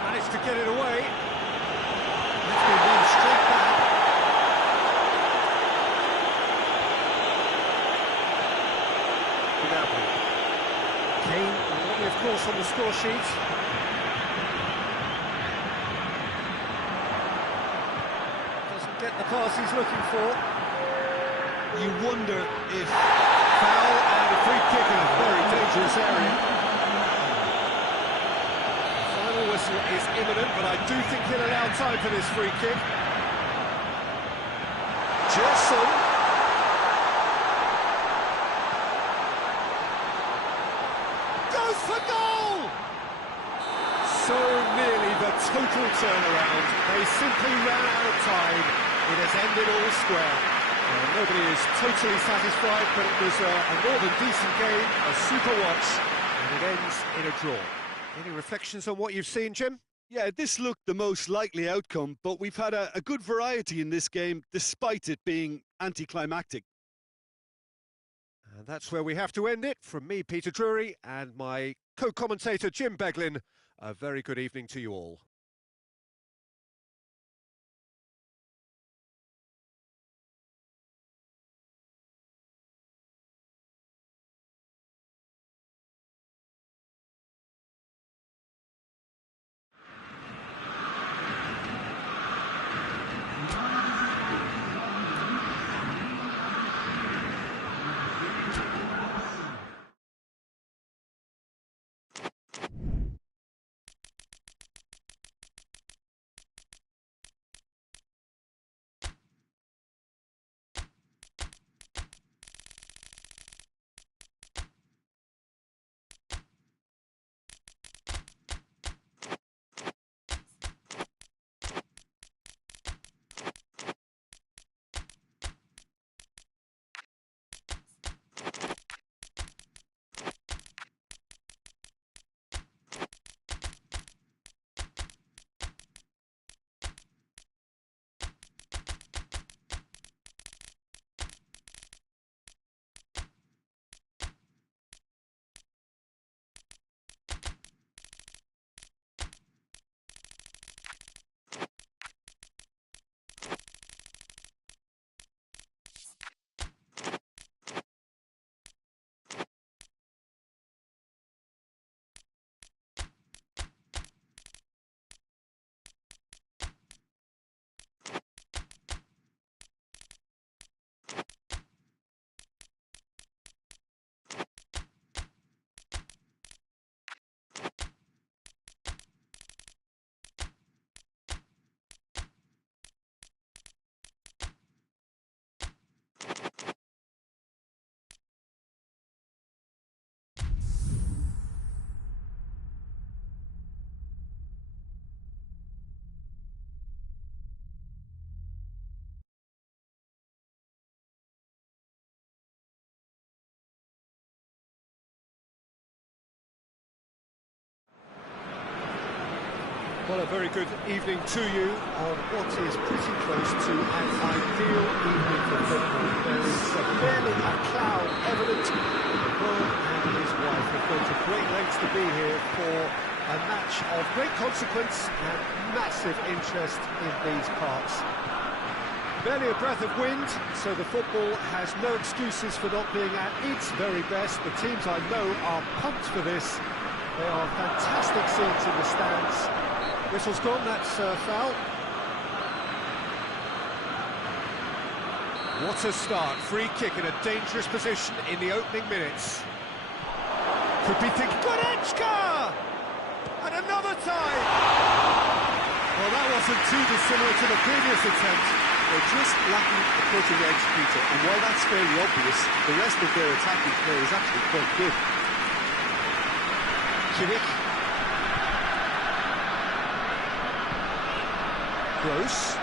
Managed to get it away. Let's be one straight back. Kane, of course, on the score sheet. Doesn't get the pass he's looking for. You wonder if... Foul and a free kick in a very dangerous area. Final whistle is imminent, but I do think he'll allow time for this free kick. Jessen. Goes for goal! So nearly the total turnaround. They simply ran out of time. It has ended all square. Nobody is totally satisfied, but it was a more than decent game, a super watch, and it ends in a draw. Any reflections on what you've seen, Jim? Yeah, this looked the most likely outcome, but we've had a good variety in this game, despite it being anticlimactic. And that's where we have to end it. From me, Peter Drury, and my co-commentator, Jim Beglin, a very good evening to you all. Well, a very good evening to you on what is pretty close to an ideal evening for football. There is barely a cloud evident. The world and his wife have gone to great lengths to be here for a match of great consequence and massive interest in these parts. Barely a breath of wind, so the football has no excuses for not being at its very best. The teams I know are pumped for this. There are fantastic scenes in the stands. Whistle's gone, that's foul. What a start, free kick in a dangerous position in the opening minutes. Could be thinking, Goretzka! And another time! Well, that wasn't too dissimilar to the previous attempt. They're just lacking a cutting edge, Peter, and while that's fairly obvious, the rest of their attacking play is actually quite good. Kimmich. Gross.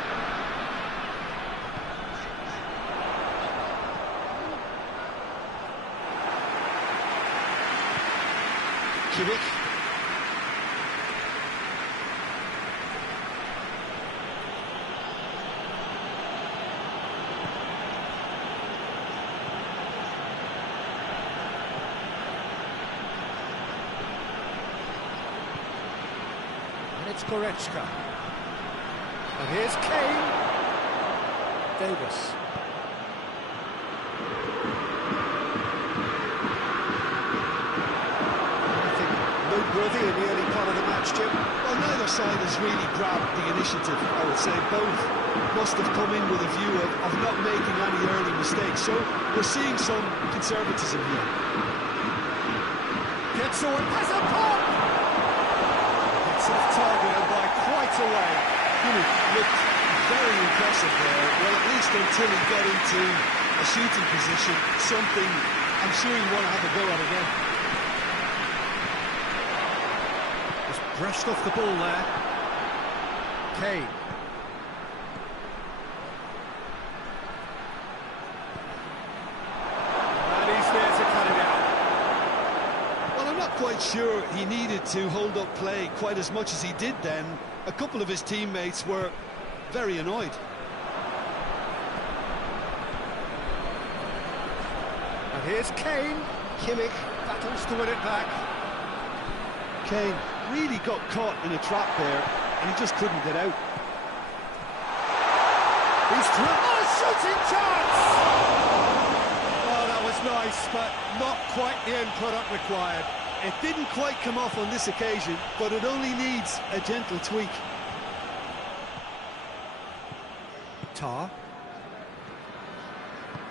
Kimmich. And it's Goretzka. And here's Kane. Davis. Anything noteworthy in the early part of the match, Jim? Well, neither side has really grabbed the initiative, I would say. Both must have come in with a view of not making any early mistakes. So we're seeing some conservatism here. Gets away, has a pop! It's off target and by quite a way. Looked very impressive there, well, at least until he got into a shooting position, something I'm sure he'll want to have a go at again. Just brushed off the ball there. Kane. And he's there to cut it out. Well, I'm not quite sure he needed to hold up play quite as much as he did then. A couple of his teammates were very annoyed. And here's Kane. Kimmich battles to win it back. Kane really got caught in a trap there, and he just couldn't get out. He's through. Oh, shooting chance! Oh, that was nice, but not quite the end product required. It didn't quite come off on this occasion, but it only needs a gentle tweak. Tar.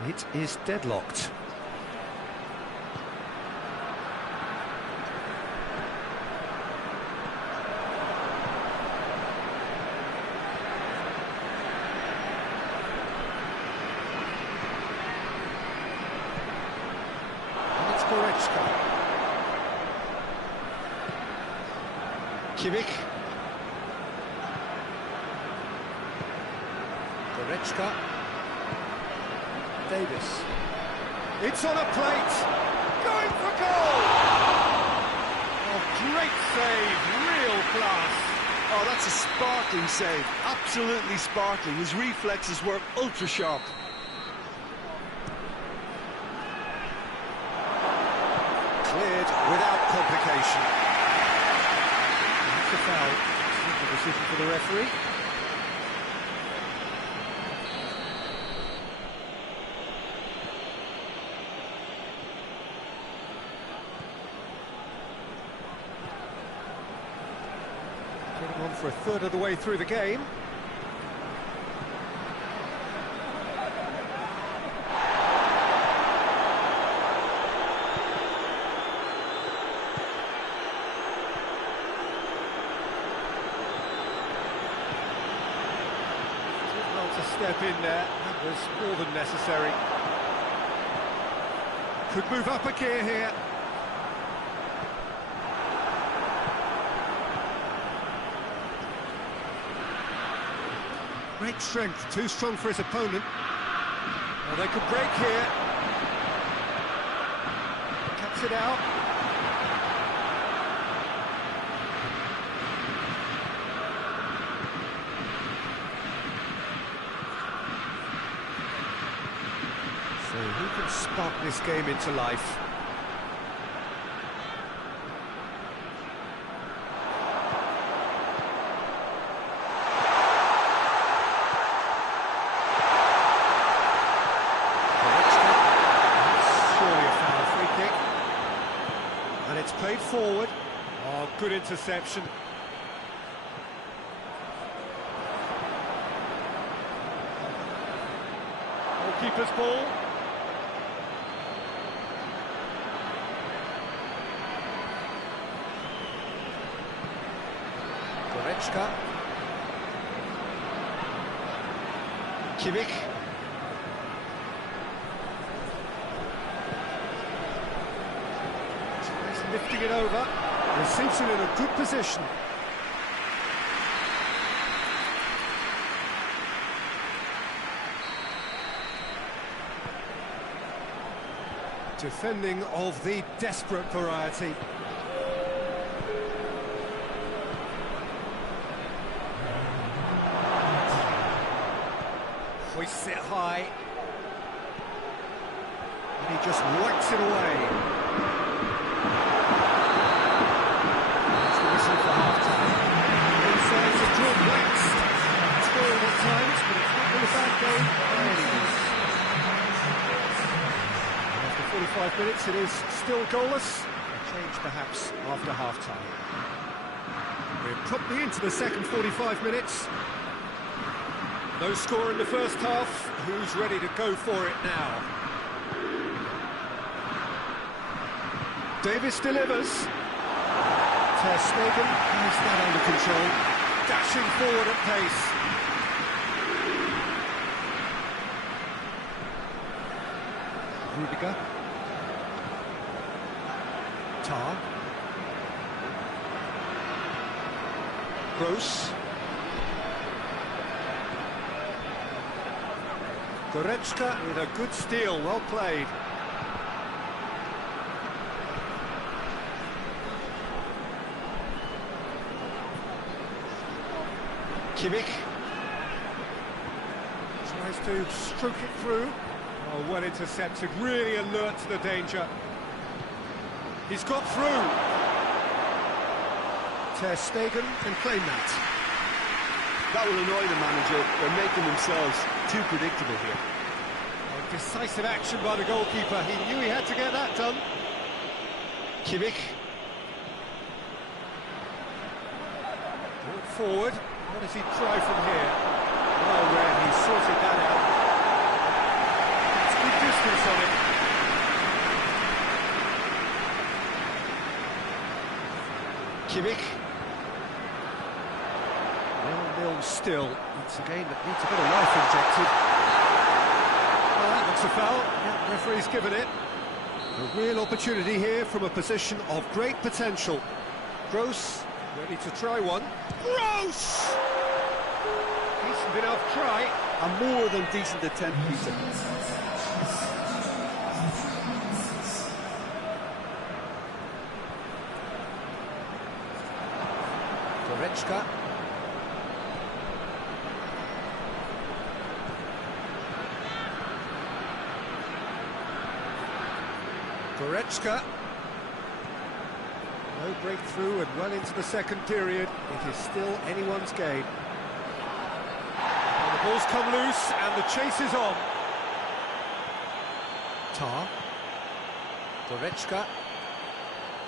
It is deadlocked. And it's Goretzka. Kimmich. Goretzka. Davis. It's on a plate. Going for goal! Oh, great save. Real class. Oh, that's a sparkling save. Absolutely sparkling. His reflexes were ultra sharp. Cleared without complication. That's a foul. Simple decision for the referee. Getting on for a third of the way through the game. Step in there, that was more than necessary. Could move up a gear here. Great strength, too strong for his opponent. Well, they could break here. Cuts it out. can spark this game into life. Surely a foul, free kick. And it's played forward. Oh, good interception. Keeper's ball. Goretzka. Kimmich. He's lifting it over. He seems in a good position. Defending of the desperate variety. Hoists it high. And he just whacks it away. That's the whistle for half-time. Both sides have drawn blanks. Scoring at times, but it's not been a bad game by any means. 45 minutes, it is still goalless. A change perhaps after half-time. We're promptly into the second 45 minutes. No score in the first half. Who's ready to go for it now? Davis delivers. Ter Stegen has that under control. Dashing forward at pace. Rudiger. Tar. Gross. Goretzka with a good steal, well played. Kimmich. Tries to stroke it through. Oh, well intercepted, really alert to the danger. He's got through. Ter Stegen can claim that. That will annoy the manager. They're making themselves too predictable here. Oh, decisive action by the goalkeeper. He knew he had to get that done. Kimmich. Brought forward. What does he try from here? Oh, well, he sorted that out. It's good distance on it. Kimmich. 0-0 still. It's a game that needs a bit of life injected. Well, that looks a foul. Yeah, referee's given it. A real opportunity here from a position of great potential. Gross, ready to try one. Gross! Decent enough try. A more than decent attempt, Peter. Goretzka. Goretzka. No breakthrough and well into the second period. It is still anyone's game. And the ball's come loose and the chase is on. Tar. Goretzka.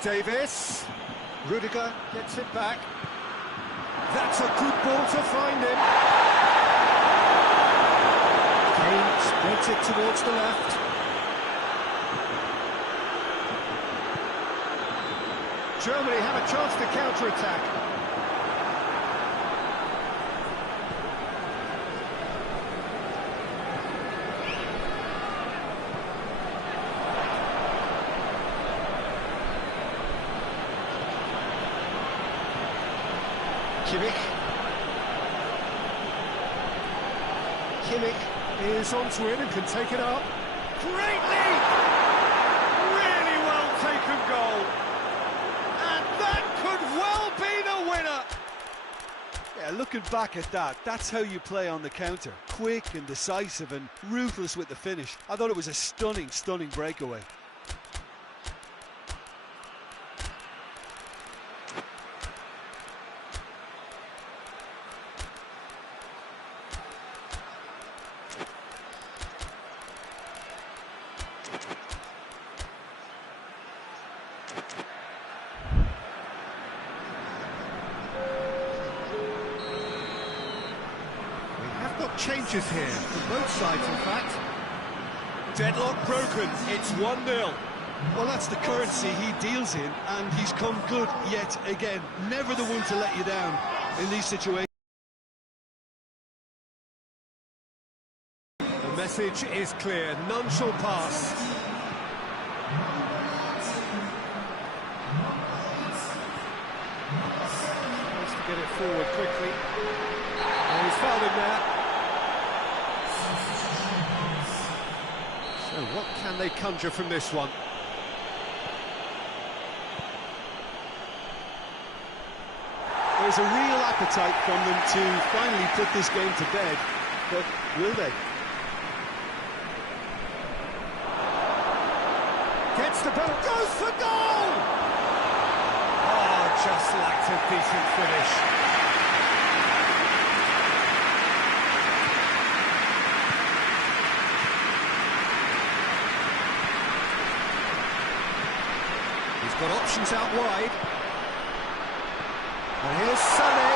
Davis. Rudiger gets it back. That's a good ball to find him. Kane spreads it towards the left. Germany have a chance to counter-attack. Kimmich is onto it and can take it up. Great lead! Really well taken goal. And that could well be the winner. Yeah, looking back at that, that's how you play on the counter. Quick and decisive and ruthless with the finish. I thought it was a stunning, stunning breakaway. Changes here from both sides, in fact. Deadlock broken, it's 1-0. Well, that's the currency he deals in, and he's come good yet again. Never the one to let you down in these situations. The message is clear, none shall pass. Wants to get it forward quickly. And he's fouled him there. So what can they conjure from this one? There's a real appetite from them to finally put this game to bed, but will they? Gets the ball, goes for goal! Oh, just lacked a decent finish. Got options out wide. And here's Sané.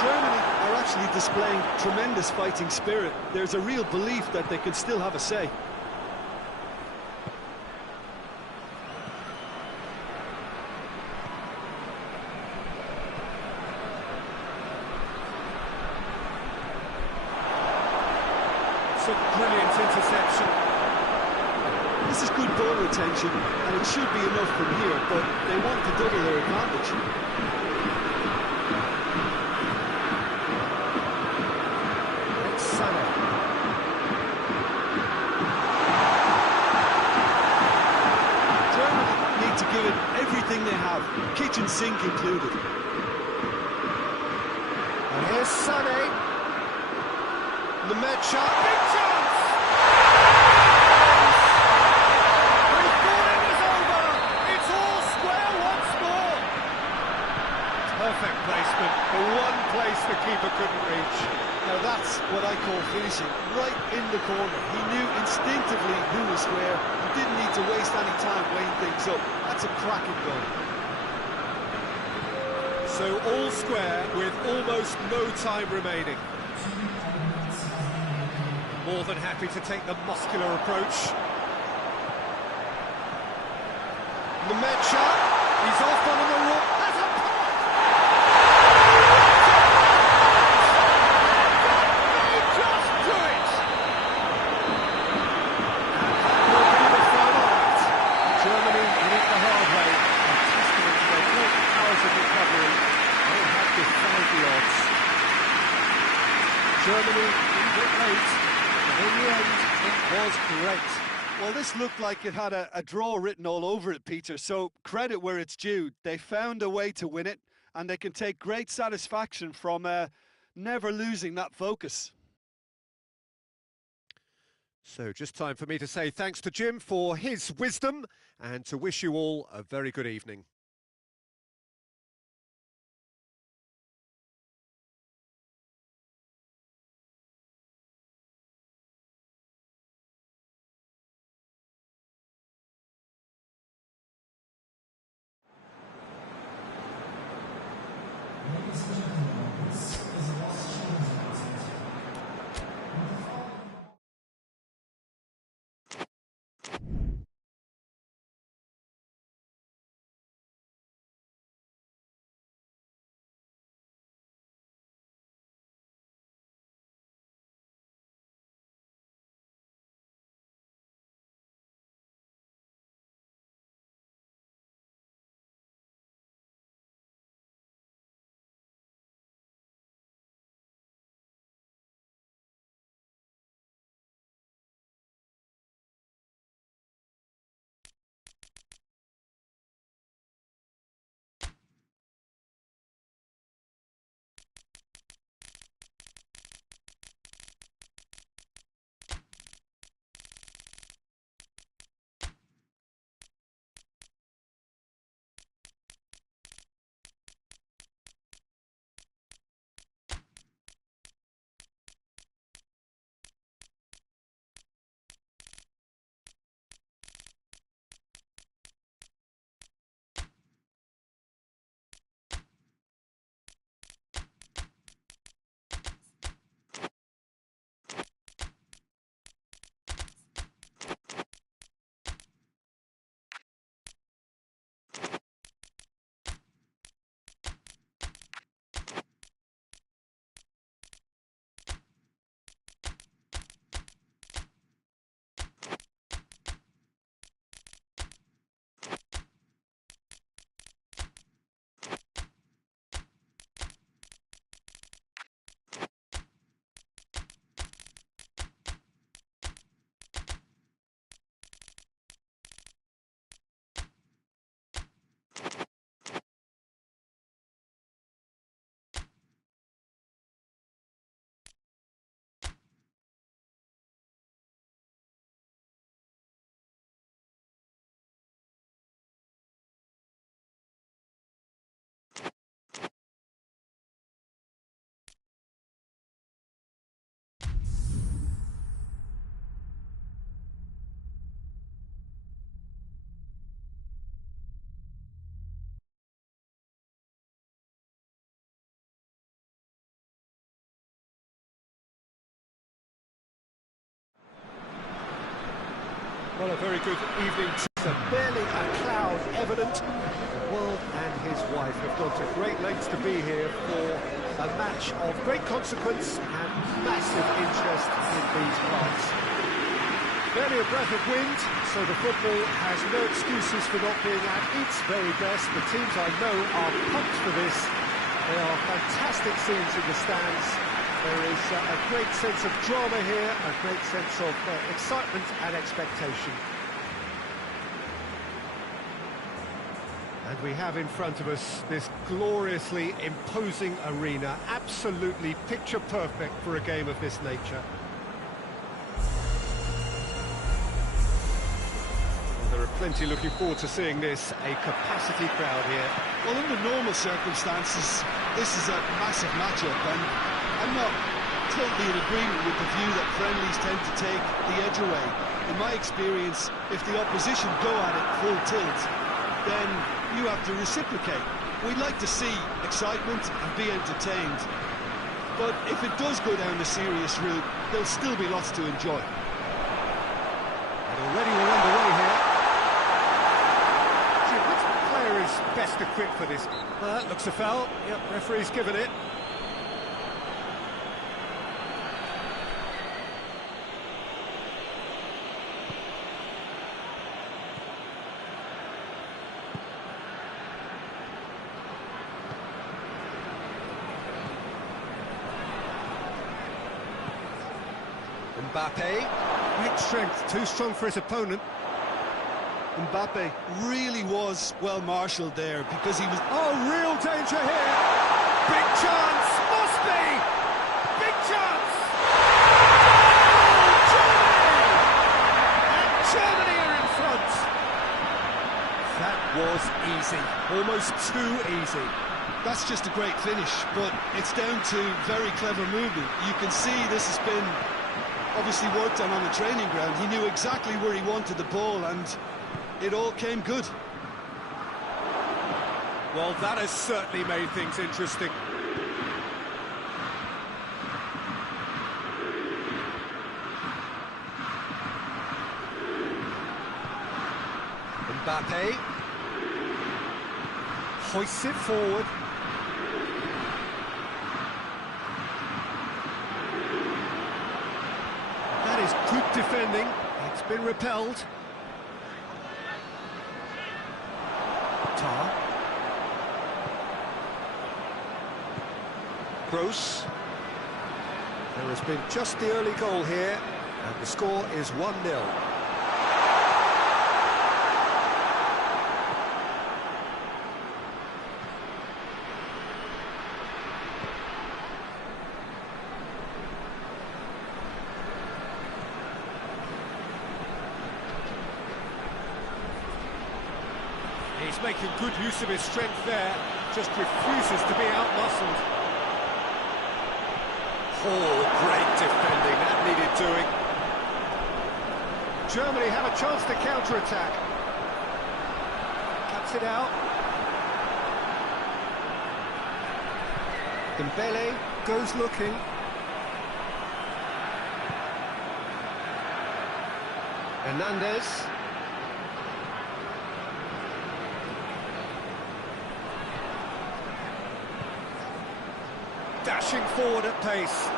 Germany are actually displaying tremendous fighting spirit. There's a real belief that they can still have a say. It's a brilliant interception. This is good ball retention, and it should be enough from here, but they want to double their advantage. It's Sané. Germany need to give it everything they have, kitchen sink included. And here's Sané. The med shot. Big chance! Perfect placement, the one place the keeper couldn't reach. Now that's what I call finishing, right in the corner. He knew instinctively who was where. He didn't need to waste any time weighing things up. That's a cracking goal. So all square with almost no time remaining. More than happy to take the muscular approach. The med shot, he's off on the run. Germany in it late, and in the end, it was great. Well, this looked like it had a draw written all over it, Peter, so credit where it's due. They found a way to win it, and they can take great satisfaction from never losing that focus. So just time for me to say thanks to Jim for his wisdom, and to wish you all a very good evening. Well, a very good evening. Barely a cloud evident. The world and his wife have gone to great lengths to be here for a match of great consequence and massive interest in these parts. Barely a breath of wind, so the football has no excuses for not being at its very best. The teams I know are pumped for this. There are fantastic scenes in the stands. There is a great sense of drama here, a great sense of excitement and expectation. And we have in front of us this gloriously imposing arena, absolutely picture perfect for a game of this nature. Well, there are plenty looking forward to seeing this, a capacity crowd here. Well, under normal circumstances, this is a massive matchup, and I'm not totally in agreement with the view that friendlies tend to take the edge away. In my experience, if the opposition go at it full tilt, then you have to reciprocate. We'd like to see excitement and be entertained, but if it does go down the serious route, there'll still be lots to enjoy. And already we're underway here. Gee, which player is best equipped for this? Well, that looks a foul. Yep, referee's given it. Mbappe, great strength, too strong for his opponent. Mbappe really was well marshalled there because he was... Oh, real danger here! Big chance! Must be! Big chance! Oh, Germany! And Germany are in front! That was easy, almost too easy. That's just a great finish, but it's down to very clever movement. You can see this has been obviously worked on the training ground. He knew exactly where he wanted the ball, and it all came good. Well, that has certainly made things interesting. Mbappe hoists it forward. That is good defending. It's been repelled. Tar. Gross. There has been just the early goal here, and the score is 1-0. He's making good use of his strength there, just refuses to be out-muscled. Oh, great defending, that needed doing. Germany have a chance to counter-attack. Cuts it out. Dembele goes looking. Hernandez. Dashing forward at pace.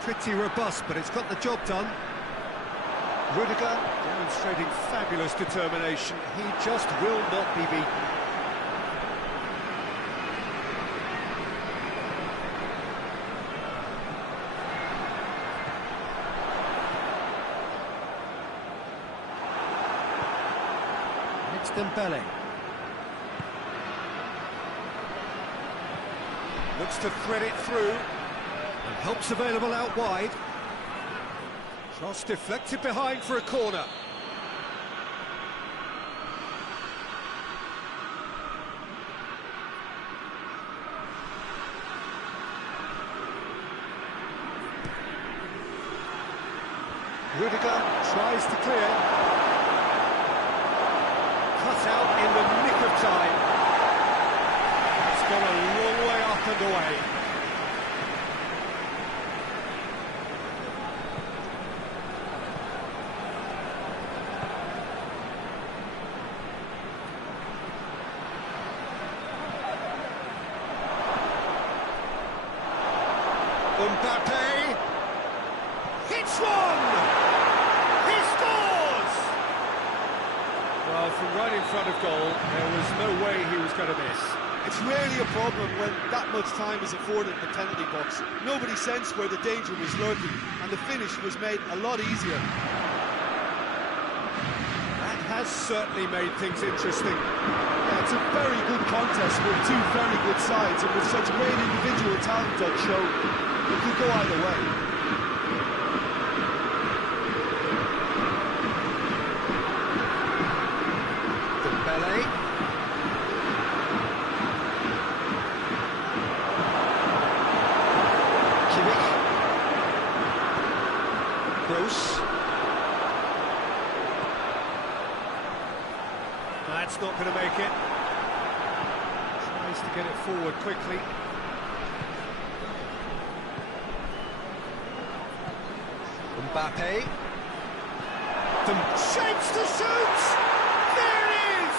Pretty robust, but it's got the job done. Rudiger demonstrating fabulous determination. He just will not be beaten. Dembele looks to thread it through, and help's available out wide. Cross deflected behind for a corner. Rudiger tries to clear. Cut out in the nick of time. It's gone a long way up and away. Mbappe hits one! He scores! Well, from right in front of goal, there was no way he was going to miss. It's rarely a problem when that much time is afforded in the penalty box. Nobody sensed where the danger was lurking, and the finish was made a lot easier. That has certainly made things interesting. Yeah, it's a very good contest with two very good sides, and with such great individual talent on show, it could go either way. Dembele. Gross. That's not going to make it. Tries to get it forward quickly. Mbappe. Shapes to shoot! There it is!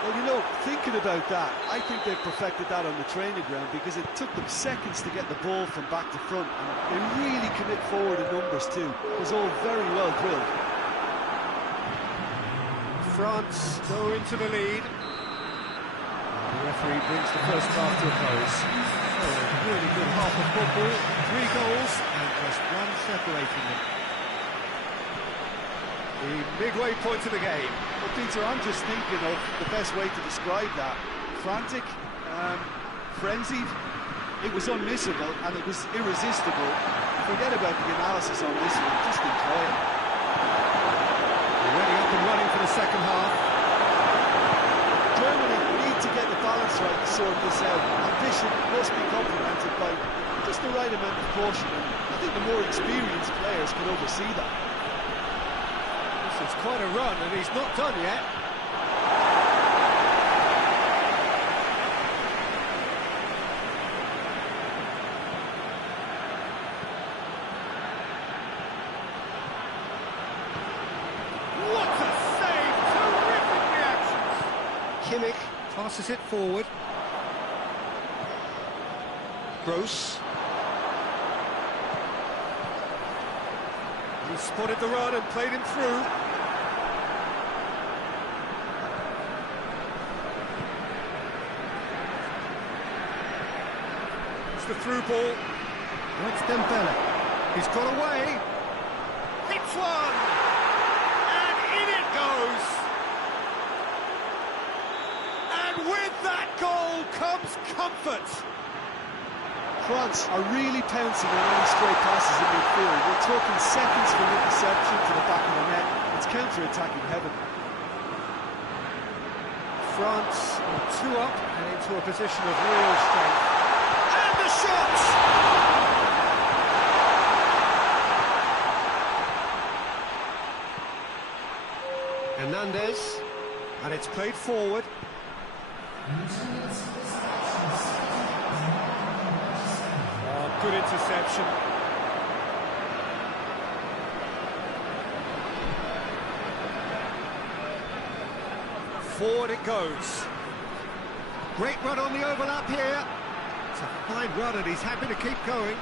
Well, you know, thinking about that, I think they've perfected that on the training ground because it took them seconds to get the ball from back to front, and they really commit forward in numbers too. It was all very well drilled. France go into the lead. The referee brings the first half to a close. So a really good half of football, 3 goals and just one separating them. The midway point of the game. Well, Peter, I'm just thinking of the best way to describe that. Frantic, frenzied. It was unmissable and it was irresistible. Forget about the analysis on this one, just enjoy it. Already up and running for the second half. Germany need to get the balance right to sort this out. Ambition must be complemented by just the right amount of caution. I think the more experienced players can oversee that. It's quite a run, and he's not done yet. What a save! Terrific reactions! Kimmich passes it forward. Gross. He spotted the run and played him through. The through ball. That's Dembele. He's got away. Hits one! And in it goes! And with that goal comes comfort. France are really pouncing on any stray passes in midfield. We're talking seconds from interception to the back of the net. It's counter-attacking heaven. France are 2 up and into a position of real strength. Shots! Hernandez, and it's played forward. Oh, good interception. Forward it goes. Great run on the overlap here. It's a fine run and he's happy to keep going.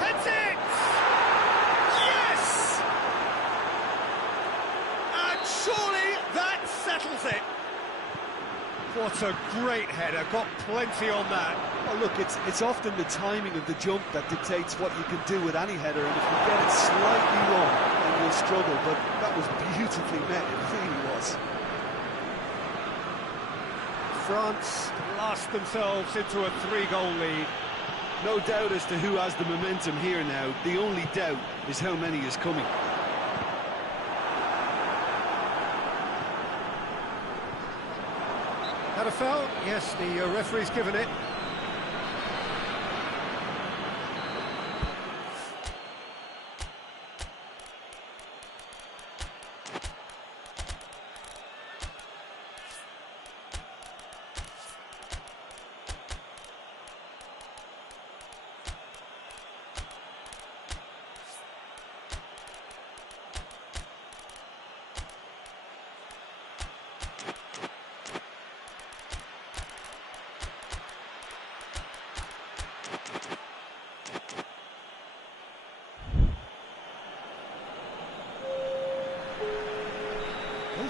That's it! Yes! And surely that settles it. What a great header, got plenty on that. Well, look, it's often the timing of the jump that dictates what you can do with any header, and if you get it slightly wrong, then you'll struggle, but that was beautifully met, it really was. France blast themselves into a 3-goal lead. No doubt as to who has the momentum here now. The only doubt is how many is coming. Had a foul? Yes, the referee's given it.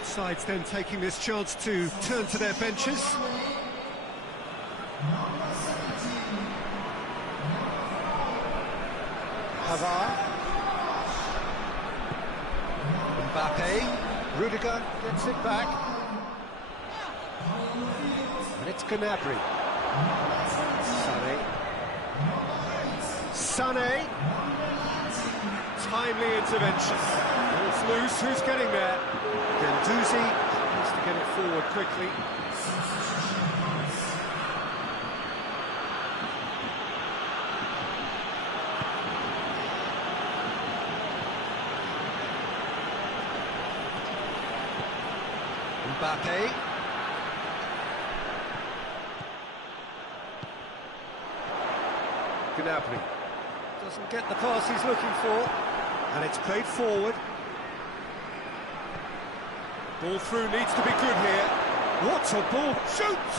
Sides then taking this chance to turn to their benches. Pavard. Mbappe. Rudiger gets it back. And it's Gnabry. Sané. Timely intervention. It's loose, who's getting there? Guendouzi needs to get it forward quickly. Mbappe. Gnabry doesn't get the pass he's looking for, and it's played forward. Ball through needs to be good here. What a ball! Shoots!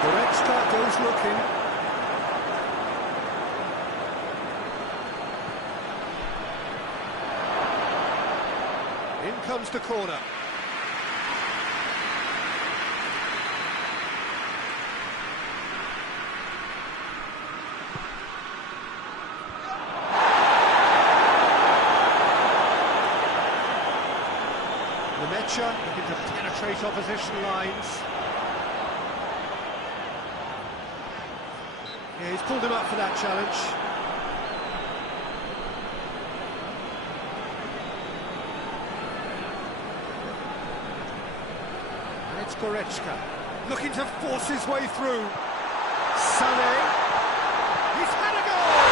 Goretzka goes looking. In comes the corner. Looking to penetrate opposition lines. Yeah, he's pulled him up for that challenge. And it's Goretzka, looking to force his way through. Sané. He's had a goal!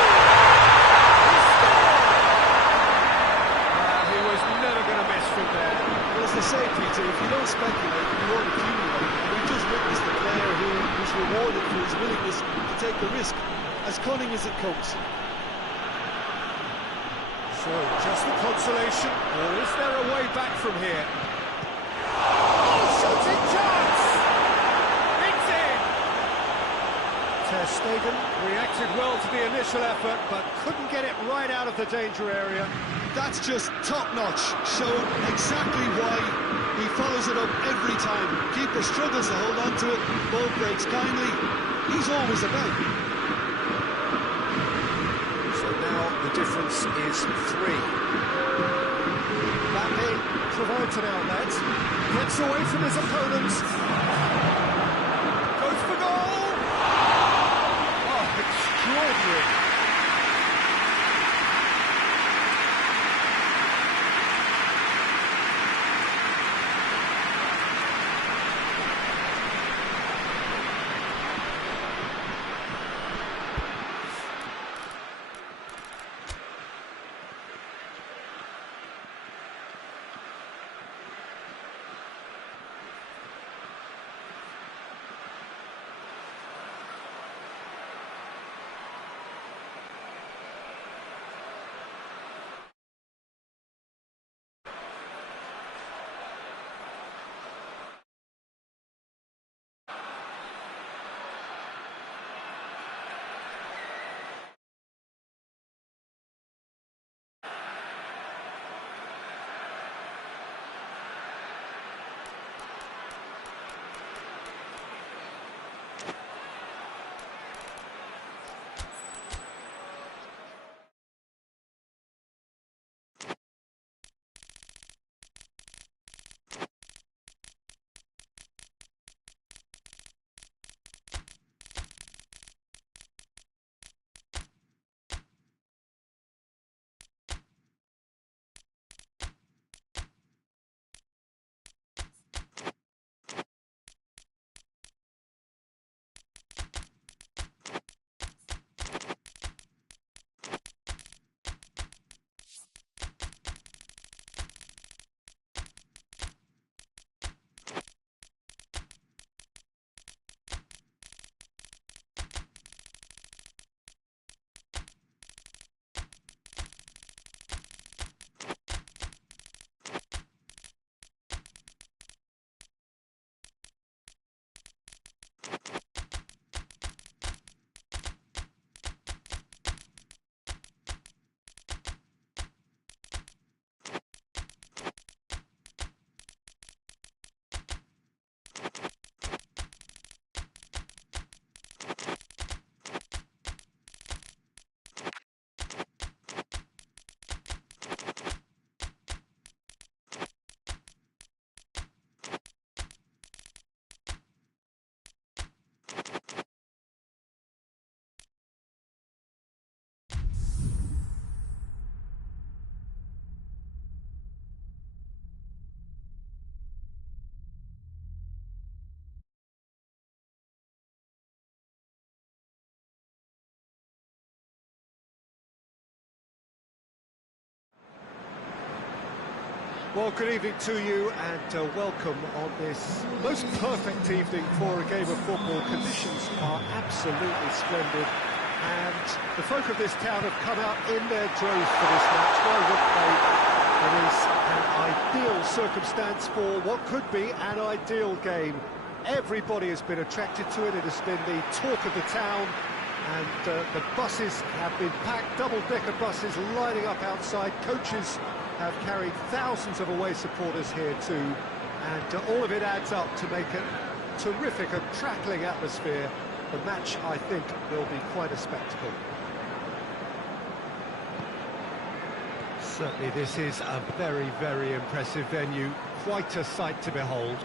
He scored! He was never going to miss from there. As they say, Peter, if you don't speculate, you won't accumulate. And we just witnessed a player who's rewarded for his willingness to take the risk, as cunning as it comes. So, just the consolation, or is there a way back from here? Oh, shooting chance! It's in! Ter Stegen reacted well to the initial effort, but couldn't get it right out of the danger area. That's just top-notch, showing exactly why he follows it up every time. Keeper struggles to hold on to it, ball breaks kindly. He's always about. So now the difference is 3. Mbappe provides an outlet, gets away from his opponents, goes for goal! Oh, extraordinary! Well, good evening to you and welcome on this most perfect evening for a game of football. Conditions are absolutely splendid and the folk of this town have come out in their droves for this match. Why wouldn't they? It is an ideal circumstance for what could be an ideal game. Everybody has been attracted to it. It has been the talk of the town. And the buses have been packed, double-decker buses lining up outside. Coaches have carried thousands of away supporters here too. And all of it adds up to make a terrific and crackling atmosphere. The match, I think, will be quite a spectacle. Certainly this is a very, very impressive venue. Quite a sight to behold.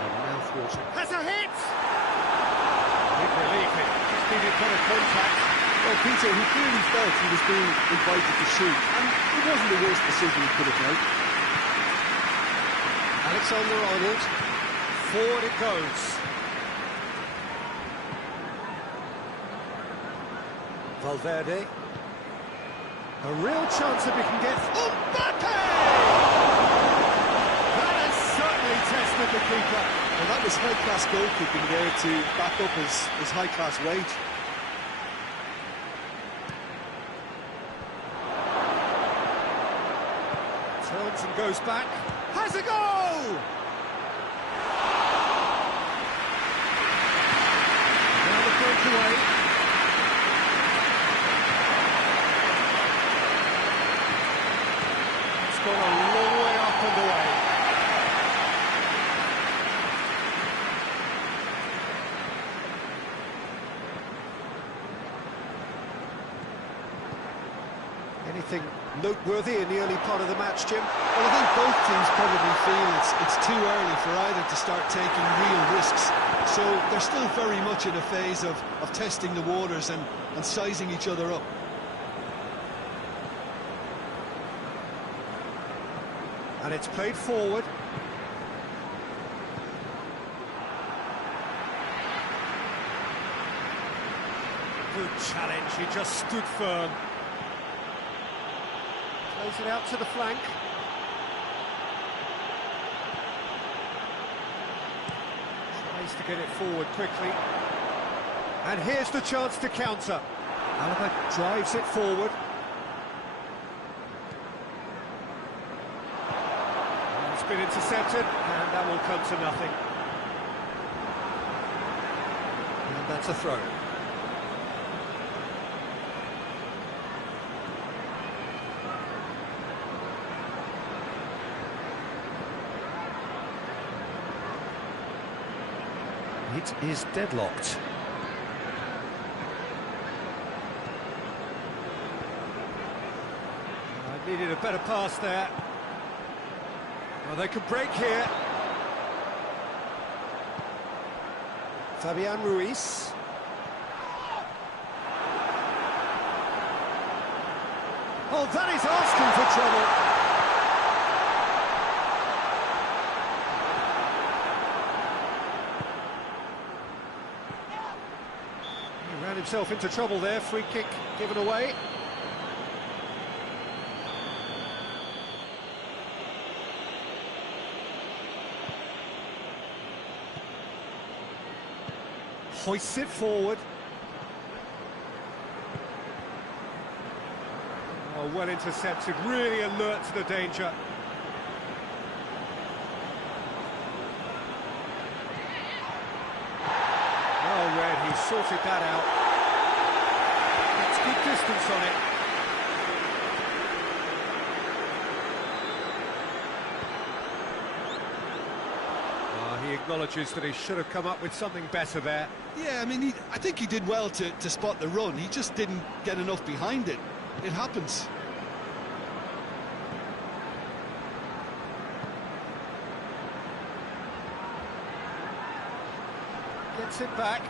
And mouthwatering. Has a hit! Relief, it just needed better contact. Well, Peter, he clearly felt he was being invited to shoot, and it wasn't the worst decision he could have made. Alexander-Arnold, forward it goes. Valverde. A real chance that we can get... Mbappe! That has certainly tested the keeper. Well, that was high-class goalkeeping there to back up his high-class wage. Turns and goes back. Has a goal! Now the breakaway. It's gone a long way up and away. Anything noteworthy in the early part of the match, Jim? Well, I think both teams probably feel it's too early for either to start taking real risks. So they're still very much in a phase of testing the waters and sizing each other up. And it's played forward. Good challenge, he just stood firm. Plays it out to the flank. Tries to get it forward quickly. And here's the chance to counter. Alaba drives it forward. And it's been intercepted, and that will come to nothing. And that's a throw. It is deadlocked. I needed a better pass there. Well, they could break here. Fabian Ruiz. Oh, that is asking for trouble. Himself into trouble there, free kick given away. Hoists it forward. Oh, well intercepted, really alert to the danger. Oh, Red, he sorted that out. Good distance on it. He acknowledges that he should have come up with something better there. Yeah, I mean, I think he did well to spot the run. He just didn't get enough behind it. It happens. Gets it back.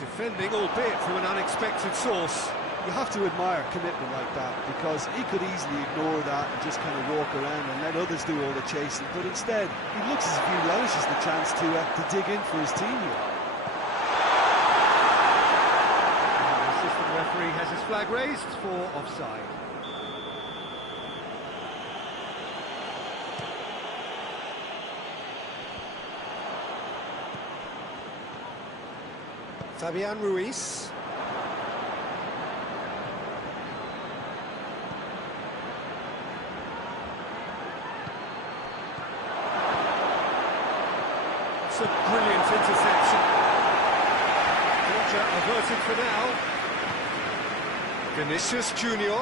Defending, albeit from an unexpected source. You have to admire commitment like that, because he could easily ignore that and just kind of walk around and let others do all the chasing, but instead he looks as if he relishes the chance to dig in for his team here. And the assistant referee has his flag raised for offside. Fabian Ruiz. It's a brilliant interception. Danger averted for now. Vinicius Junior.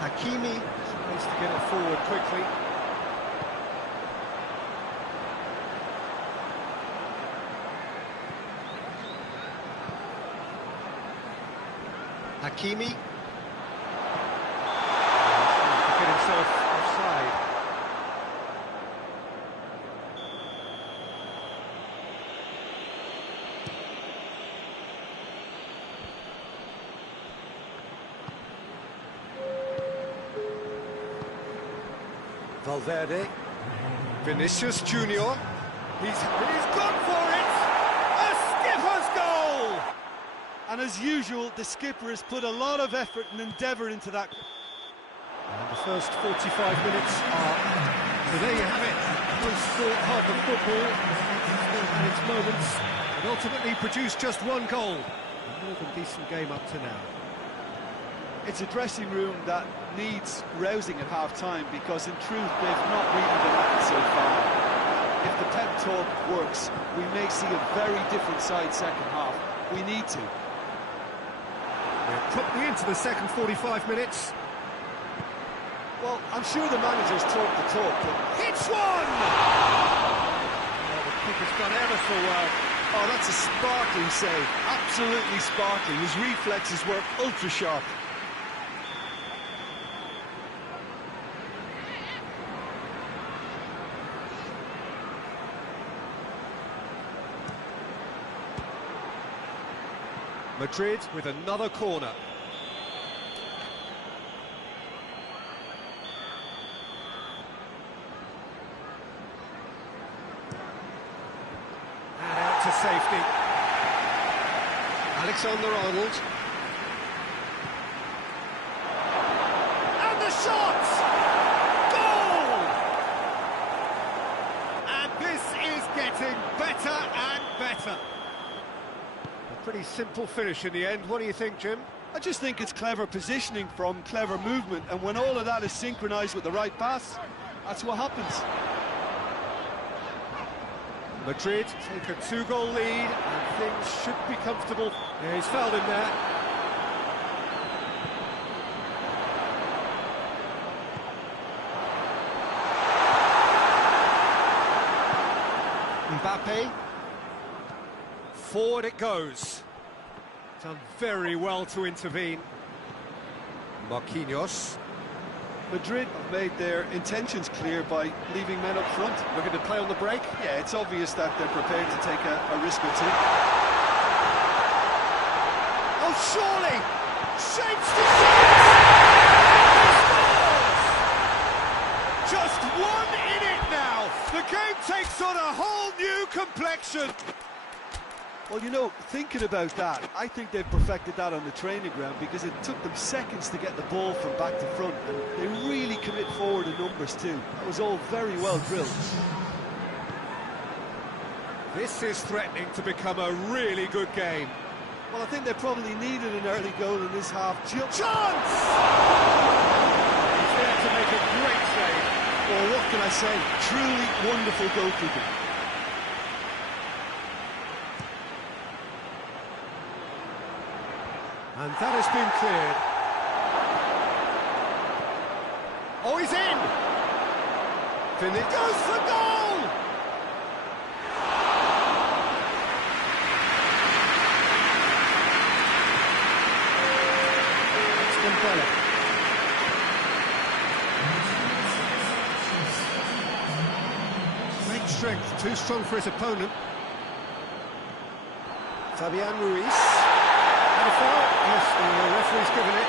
Hakimi tries to get it forward quickly. Hakimi. He's trying to get himself offside. Valverde. Vinicius Junior. He's gone for it! A skipper's goal! And as usual, the skipper has put a lot of effort and endeavour into that. And the first 45 minutes are... So there you have it. Most thought half of football still had its moments and ultimately produced just one goal. A more than decent game up to now. It's a dressing room that needs rousing at half-time because in truth they've not really been at it so far. If the pep talk works, we may see a very different side second half. We need to. We're properly into the second 45 minutes. Well, I'm sure the manager's talked the talk, but... Hits one! Oh, the keeper's gone ever so well. Oh, that's a sparkling save. Absolutely sparkling. His reflexes were ultra-sharp. Madrid with another corner. And out to safety. Alexander-Arnold. And the shot! Goal! And this is getting better and better. Pretty simple finish in the end. What do you think, Jim? I just think it's clever positioning from clever movement, and when all of that is synchronised with the right pass, that's what happens. Madrid take a 2-goal lead, and things should be comfortable. Yeah, he's fouled him there. Mbappe. Forward it goes. Done very well to intervene. Marquinhos. Madrid have made their intentions clear by leaving men up front. Looking to play on the break. Yeah, it's obvious that they're prepared to take a risk or two. Oh, surely! Shapes to just one in it now. The game takes on a whole new complexion. Well, you know, thinking about that, I think they've perfected that on the training ground because it took them seconds to get the ball from back to front, and they really commit forward in numbers too. That was all very well drilled. This is threatening to become a really good game. Well, I think they probably needed an early goal in this half. Chance! He's there to make a great save. Well, what can I say? Truly wonderful goalkeeping. And that has been cleared. Oh, he's in! It goes for goal! It's Dembele. Great strength, too strong for his opponent. Fabian Ruiz. And a foul? Yes, the referee's given it.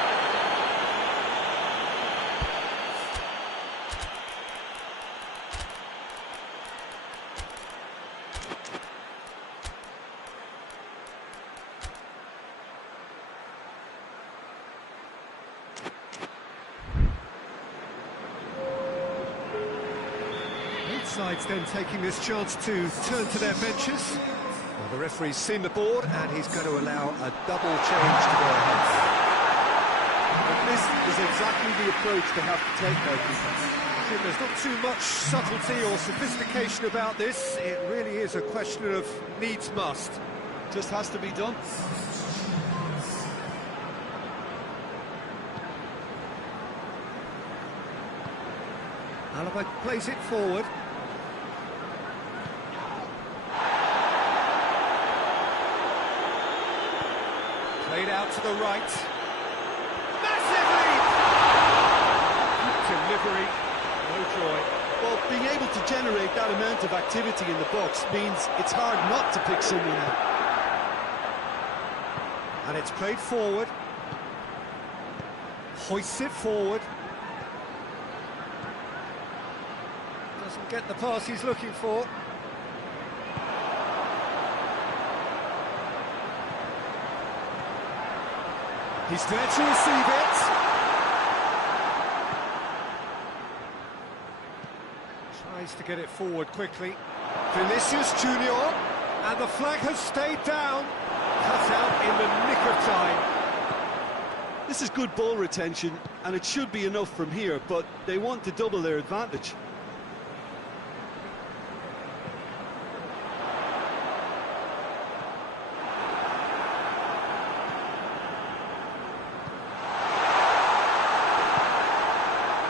sides then taking this chance to turn to their benches. Well, the referee's seen the board and he's going to allow a double change to go ahead. And this is exactly the approach they have to take now. There's not too much subtlety or sophistication about this. It really is a question of needs must. Just has to be done. Alaba plays it forward. Played out to the right. Massive lead! Delivery, no joy. Well, being able to generate that amount of activity in the box means it's hard not to pick someone out. And it's played forward. Hoists it forward. Doesn't get the pass he's looking for. He's there to receive it. Tries to get it forward quickly. Vinicius Junior, and the flag has stayed down. Cut out in the nick of time. This is good ball retention, and it should be enough from here, but they want to double their advantage.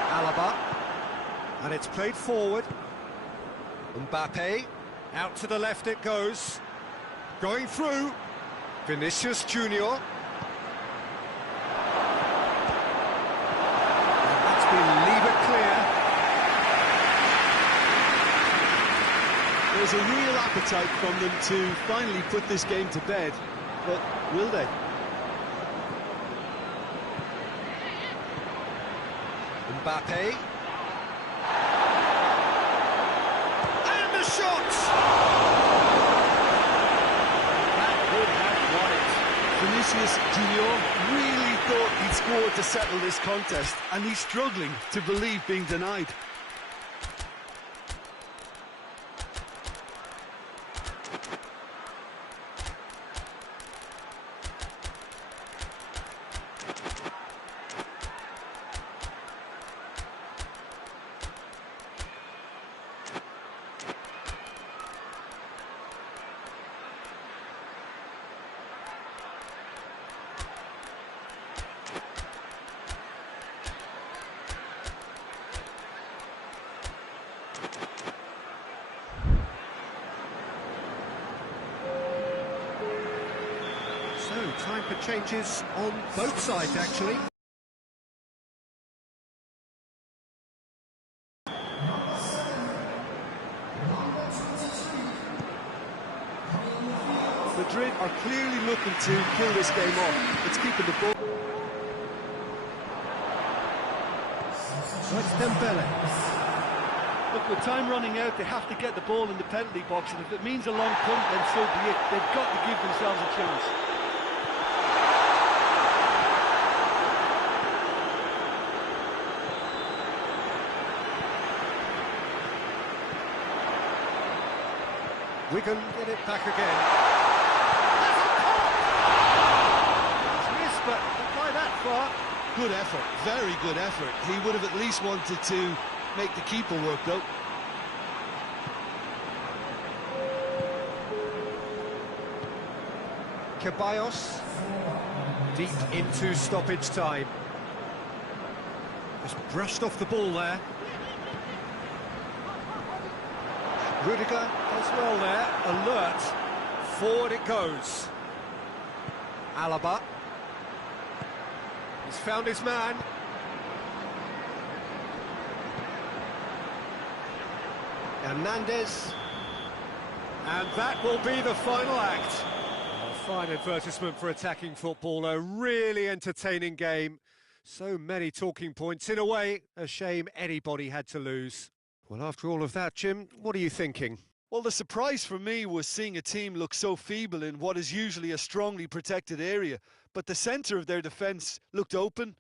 Alaba, and it's played forward. Mbappe, out to the left it goes. Going through, Vinicius Junior. And that's been levered clear. There's a real appetite from them to finally put this game to bed, but will they? Mbappe. And the shot! That would have won it. Vinicius Junior really thought he'd scored to settle this contest, and he's struggling to believe being denied. So, time for changes on both sides, actually. Madrid are clearly looking to kill this game off. It's keeping the ball. So it's Dembele. Look, with time running out, they have to get the ball in the penalty box, and if it means a long punt, then so be it. They've got to give themselves a chance. Wigan get it back again. It's missed, but not by that far. Good effort, very good effort. He would have at least wanted to make the keeper work, though. Ceballos, deep into stoppage time. Just brushed off the ball there. Rudiger does well there, alert, forward it goes. Alaba, he's found his man. Hernandez, and that will be the final act. A fine advertisement for attacking football, a really entertaining game. So many talking points, in a way, a shame anybody had to lose. Well, after all of that, Jim, what are you thinking? Well, the surprise for me was seeing a team look so feeble in what is usually a strongly protected area, but the centre of their defence looked open.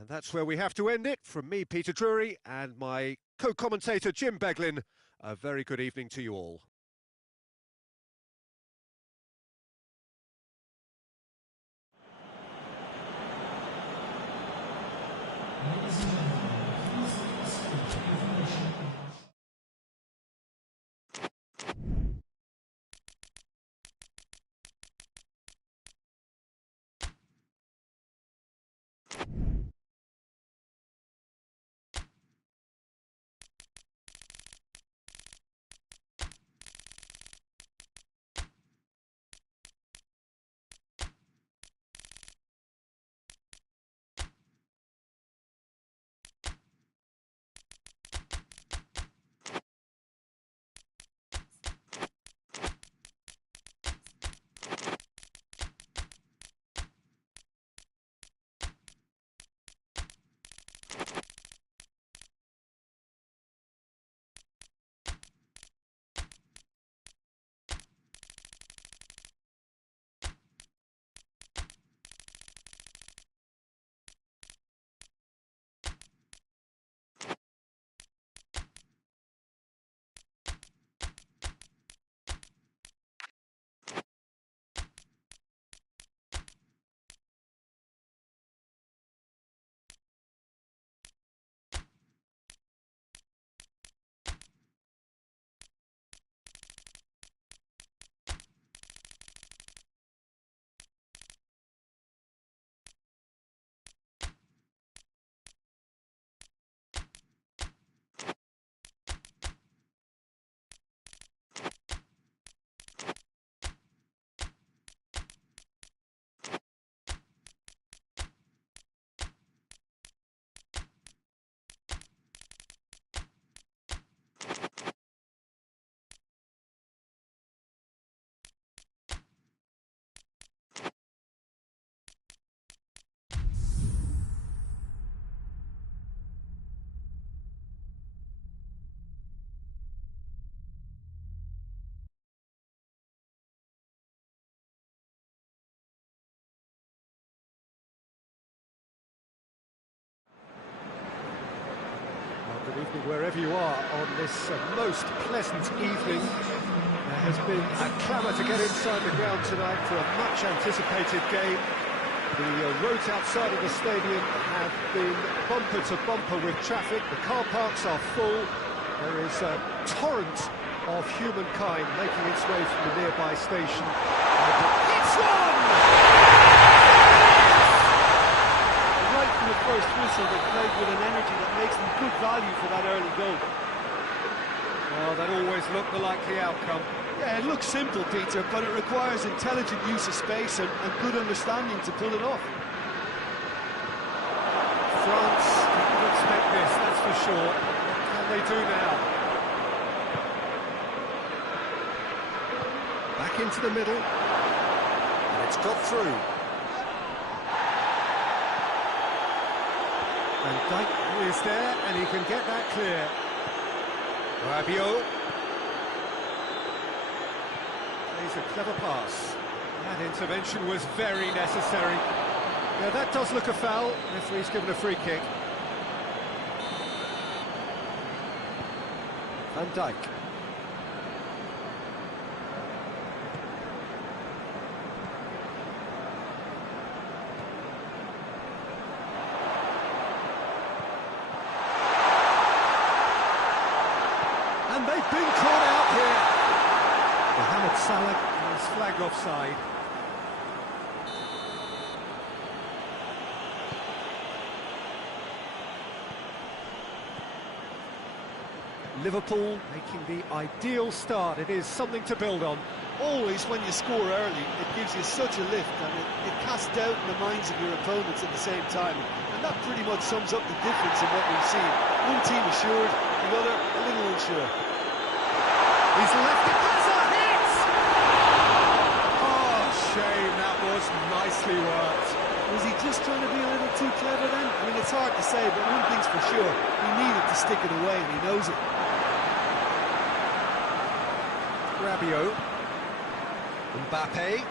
And that's where we have to end it. From me, Peter Drury, and my co-commentator, Jim Beglin. A very good evening to you all. Good evening wherever you are on this most pleasant evening. There has been a clamour to get inside the ground tonight for a much anticipated game. The roads outside of the stadium have been bumper to bumper with traffic. The car parks are full. There is a torrent of humankind making its way from the nearby station. It's one! Right from the first whistle, they played with an energy that makes them good value for that early goal. Well, that always looked the likely outcome. Yeah, it looks simple, Peter, but it requires intelligent use of space and good understanding to pull it off. France didn't expect this, that's for sure. What can they do now? Back into the middle. And it's got through. And Dijk is there, and he can get that clear. Rabiot. Plays a clever pass. That intervention was very necessary. Yeah, that does look a foul. Referee's given a free kick. Van Dijk. And they've been caught out here. Mohamed Salah is flagged offside. Liverpool making the ideal start. It is something to build on. Always when you score early, it gives you such a lift and it casts doubt in the minds of your opponents at the same time. And that pretty much sums up the difference in what we've seen. One team assured, the other a little unsure. He's left it. That's a hit! Oh, shame. That was nicely worked. Was he just trying to be a little too clever then? I mean, it's hard to say, but one thing's for sure. He needed to stick it away, and he knows it. Rabiot. Mbappe.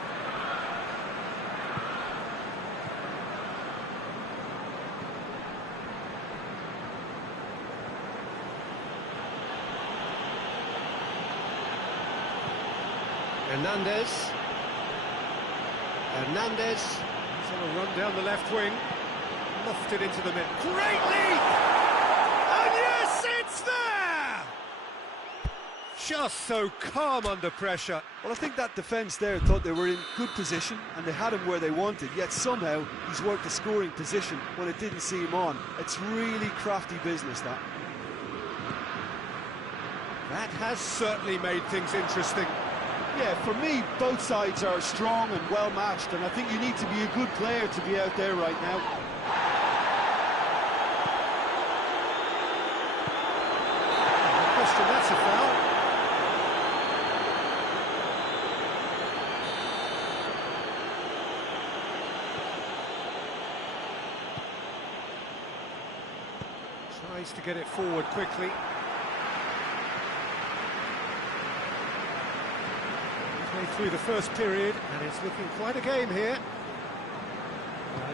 Hernandez. Hernandez. He's on a run down the left wing. Lofted into the mid. Great leap! And yes, it's there! Just so calm under pressure. Well, I think that defence there thought they were in good position and they had him where they wanted, yet somehow he's worked the scoring position when it didn't see him on. It's really crafty business, that. That has certainly made things interesting. Yeah, for me, both sides are strong and well matched, and I think you need to be a good player to be out there right now. No question, that's a foul. Tries to get it forward quickly. Through the first period, and it's looking quite a game here.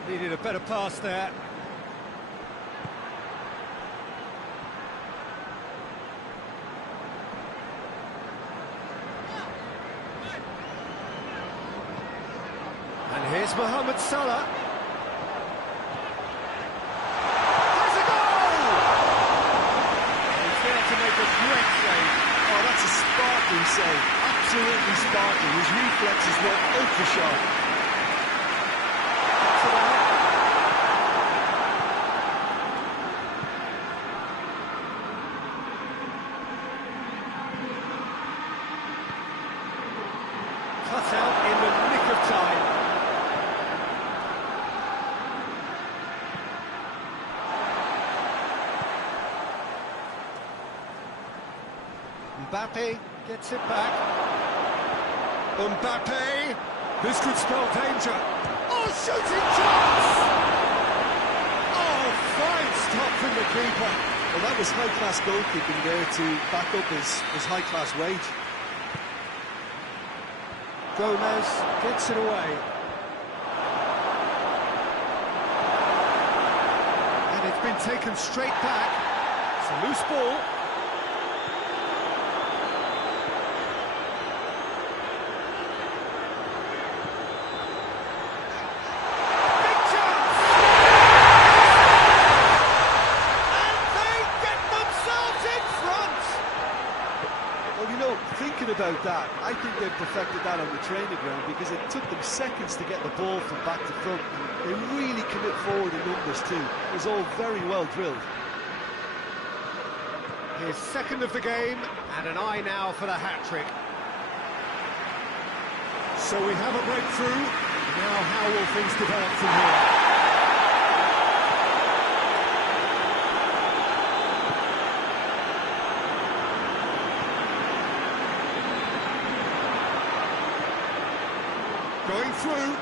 Needed a better pass there. And here's Mohamed Salah. There's a goal! He's there to make a great save. Oh, that's a sparkling save. Absolutely sparkling. His reflexes were ultra sharp. Cut out in the nick of time. Mbappe gets it back. Mbappe, this could spell danger. Oh, shooting chance! Oh, fine stop from the keeper. Well, that was high-class goalkeeping there to back up his high-class wage. Gomez gets it away. And it's been taken straight back. It's a loose ball. About that, I think they've perfected that on the training ground because it took them seconds to get the ball from back to front. They really commit forward in numbers too. It was all very well drilled. His second of the game, and an eye now for the hat-trick. So we have a breakthrough. Now how will things develop from here? Going through.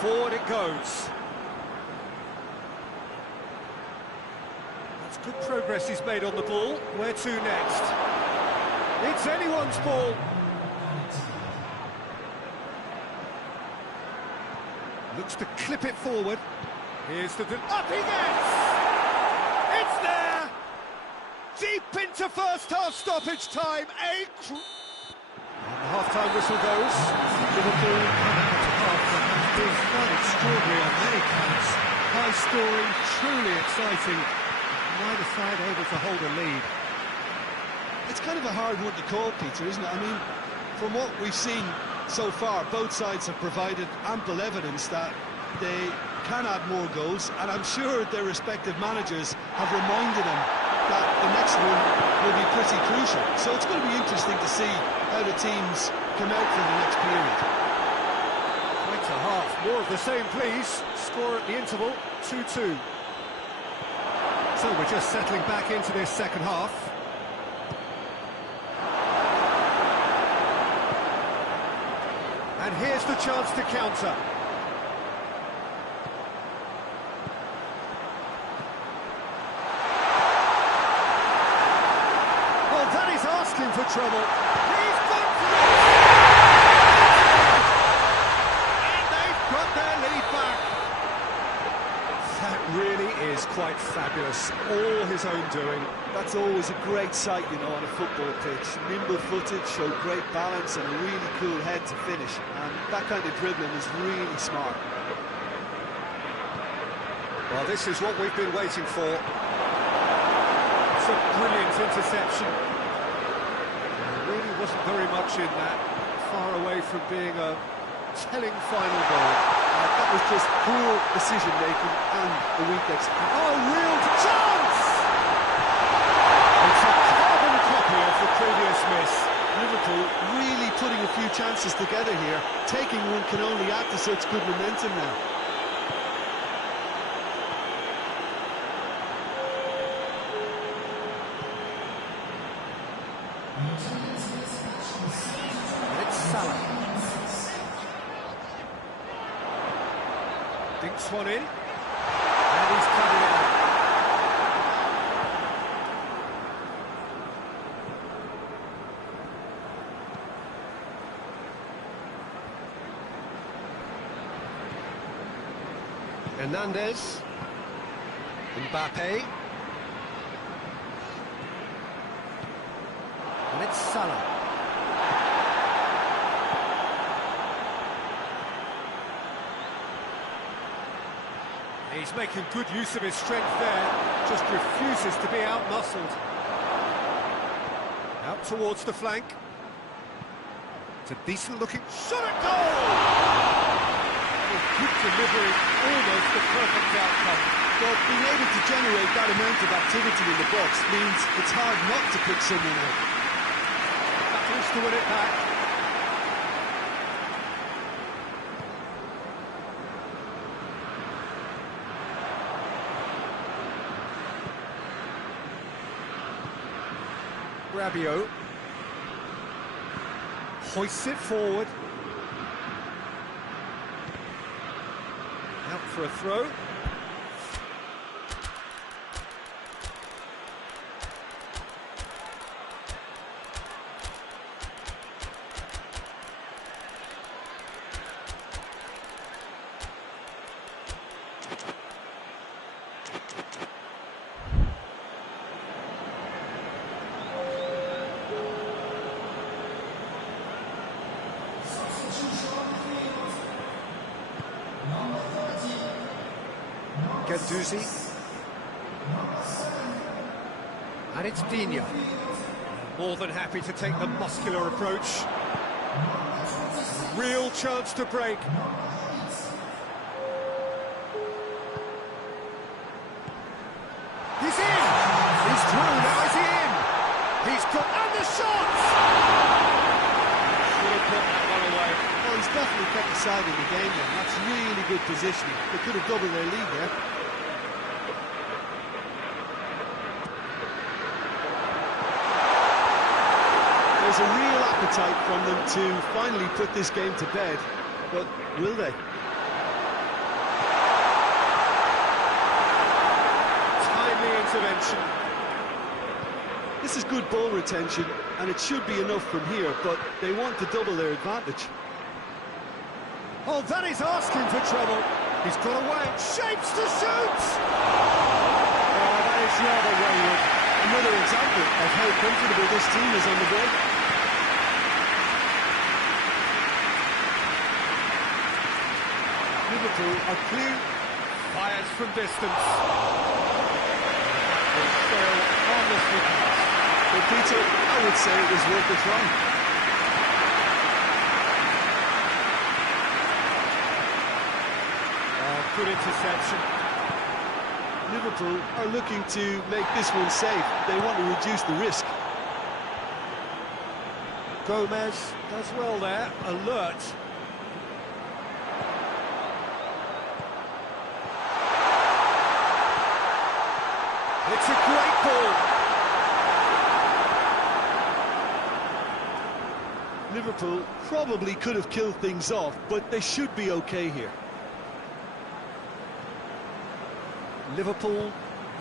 Forward it goes. That's good progress he's made on the ball. Where to next? It's anyone's ball. Looks to clip it forward. Here's the... Up he gets! It's there! Deep into first-half stoppage time. And the half-time whistle goes. Liverpool come out of half-time has been quite extraordinary on many counts. High-scoring, truly exciting. Neither side able to hold a lead. It's kind of a hard one to call, Peter, isn't it? I mean, from what we've seen so far, both sides have provided ample evidence that they can add more goals, and I'm sure their respective managers have reminded them that the next one will be pretty crucial. So it's going to be interesting to see how the teams come out for the next period. Right to half. More of the same, please. Score at the interval, 2-2. So we're just settling back into this second half. And here's the chance to counter. Well, that is asking for trouble. He's gone for it! And they've got their lead back. That really is quite quite fabulous, all his own doing. That's always a great sight, you know, on a football pitch. Nimble-footed, showed great balance and a really cool head to finish. And that kind of dribbling is really smart. Well, this is what we've been waiting for. It's a brilliant interception. There really wasn't very much in that, far away from being a telling final goal. That was just poor decision-making and a weak execution. Oh, real chance! It's a carbon copy of the previous miss. Liverpool really putting a few chances together here. Taking one can only add to such good momentum now. It's Salah. Dinks one in, and he's cut it out. Hernandez, Mbappe, and it's Salah. He's making good use of his strength there, just refuses to be out-muscled. Out towards the flank. It's a decent-looking shot at goal! Good delivery, almost the perfect outcome. But being able to generate that amount of activity in the box means it's hard not to pick someone out. Battles to win it back. Rabiot hoists it forward. Out for a throw. Gendouzi. And it's Digne. More than happy to take the muscular approach. Real chance to break. He's in! He's through, now is he in? He's got... and the shot! Should have put that one away. Well, he's definitely kept the side in the game then. That's really good positioning. They could have doubled their lead there. There's a real appetite from them to finally put this game to bed, but will they? Timely intervention. This is good ball retention, and it should be enough from here, but they want to double their advantage. Oh, that is asking for trouble. He's got away. Shapes to shoot! Oh, that is rather wayward. Another example of how comfortable this team is on the break. Liverpool are clear. Fires from distance. Will sail harmlessly past. But Peter, I would say it was worth a try. Good interception. Liverpool are looking to make this one safe. They want to reduce the risk. Gomez does well there, alert. It's a great ball. Liverpool probably could have killed things off, but they should be okay here. Liverpool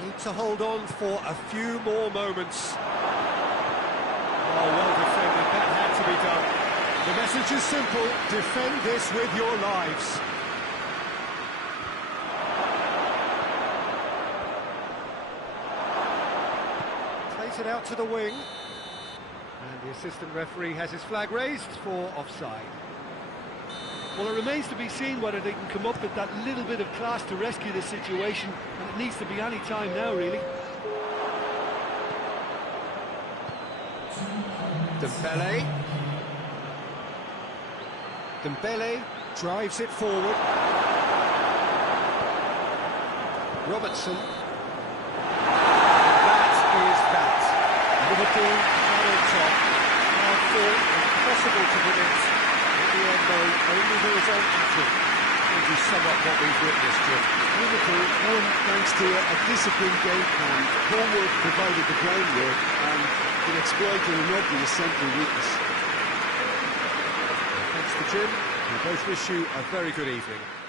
need to hold on for a few more moments. Oh, well defended, that had to be done. The message is simple, defend this with your lives. it out to the wing. And the assistant referee has his flag raised for offside. Well, it remains to be seen whether they can come up with that little bit of class to rescue the situation, and it needs to be any time now, really. Dembele drives it forward. Robertson. That is that. Liverpool not on top. Hard fought, impossible to predict. In the end, though, only the result mattered. Which is somewhat what we've witnessed, Jim. Liverpool won thanks to a disciplined game plan. Homework provided the groundwork, and it exploited an obvious central weakness. Thanks to Jim. We both wish you a very good evening.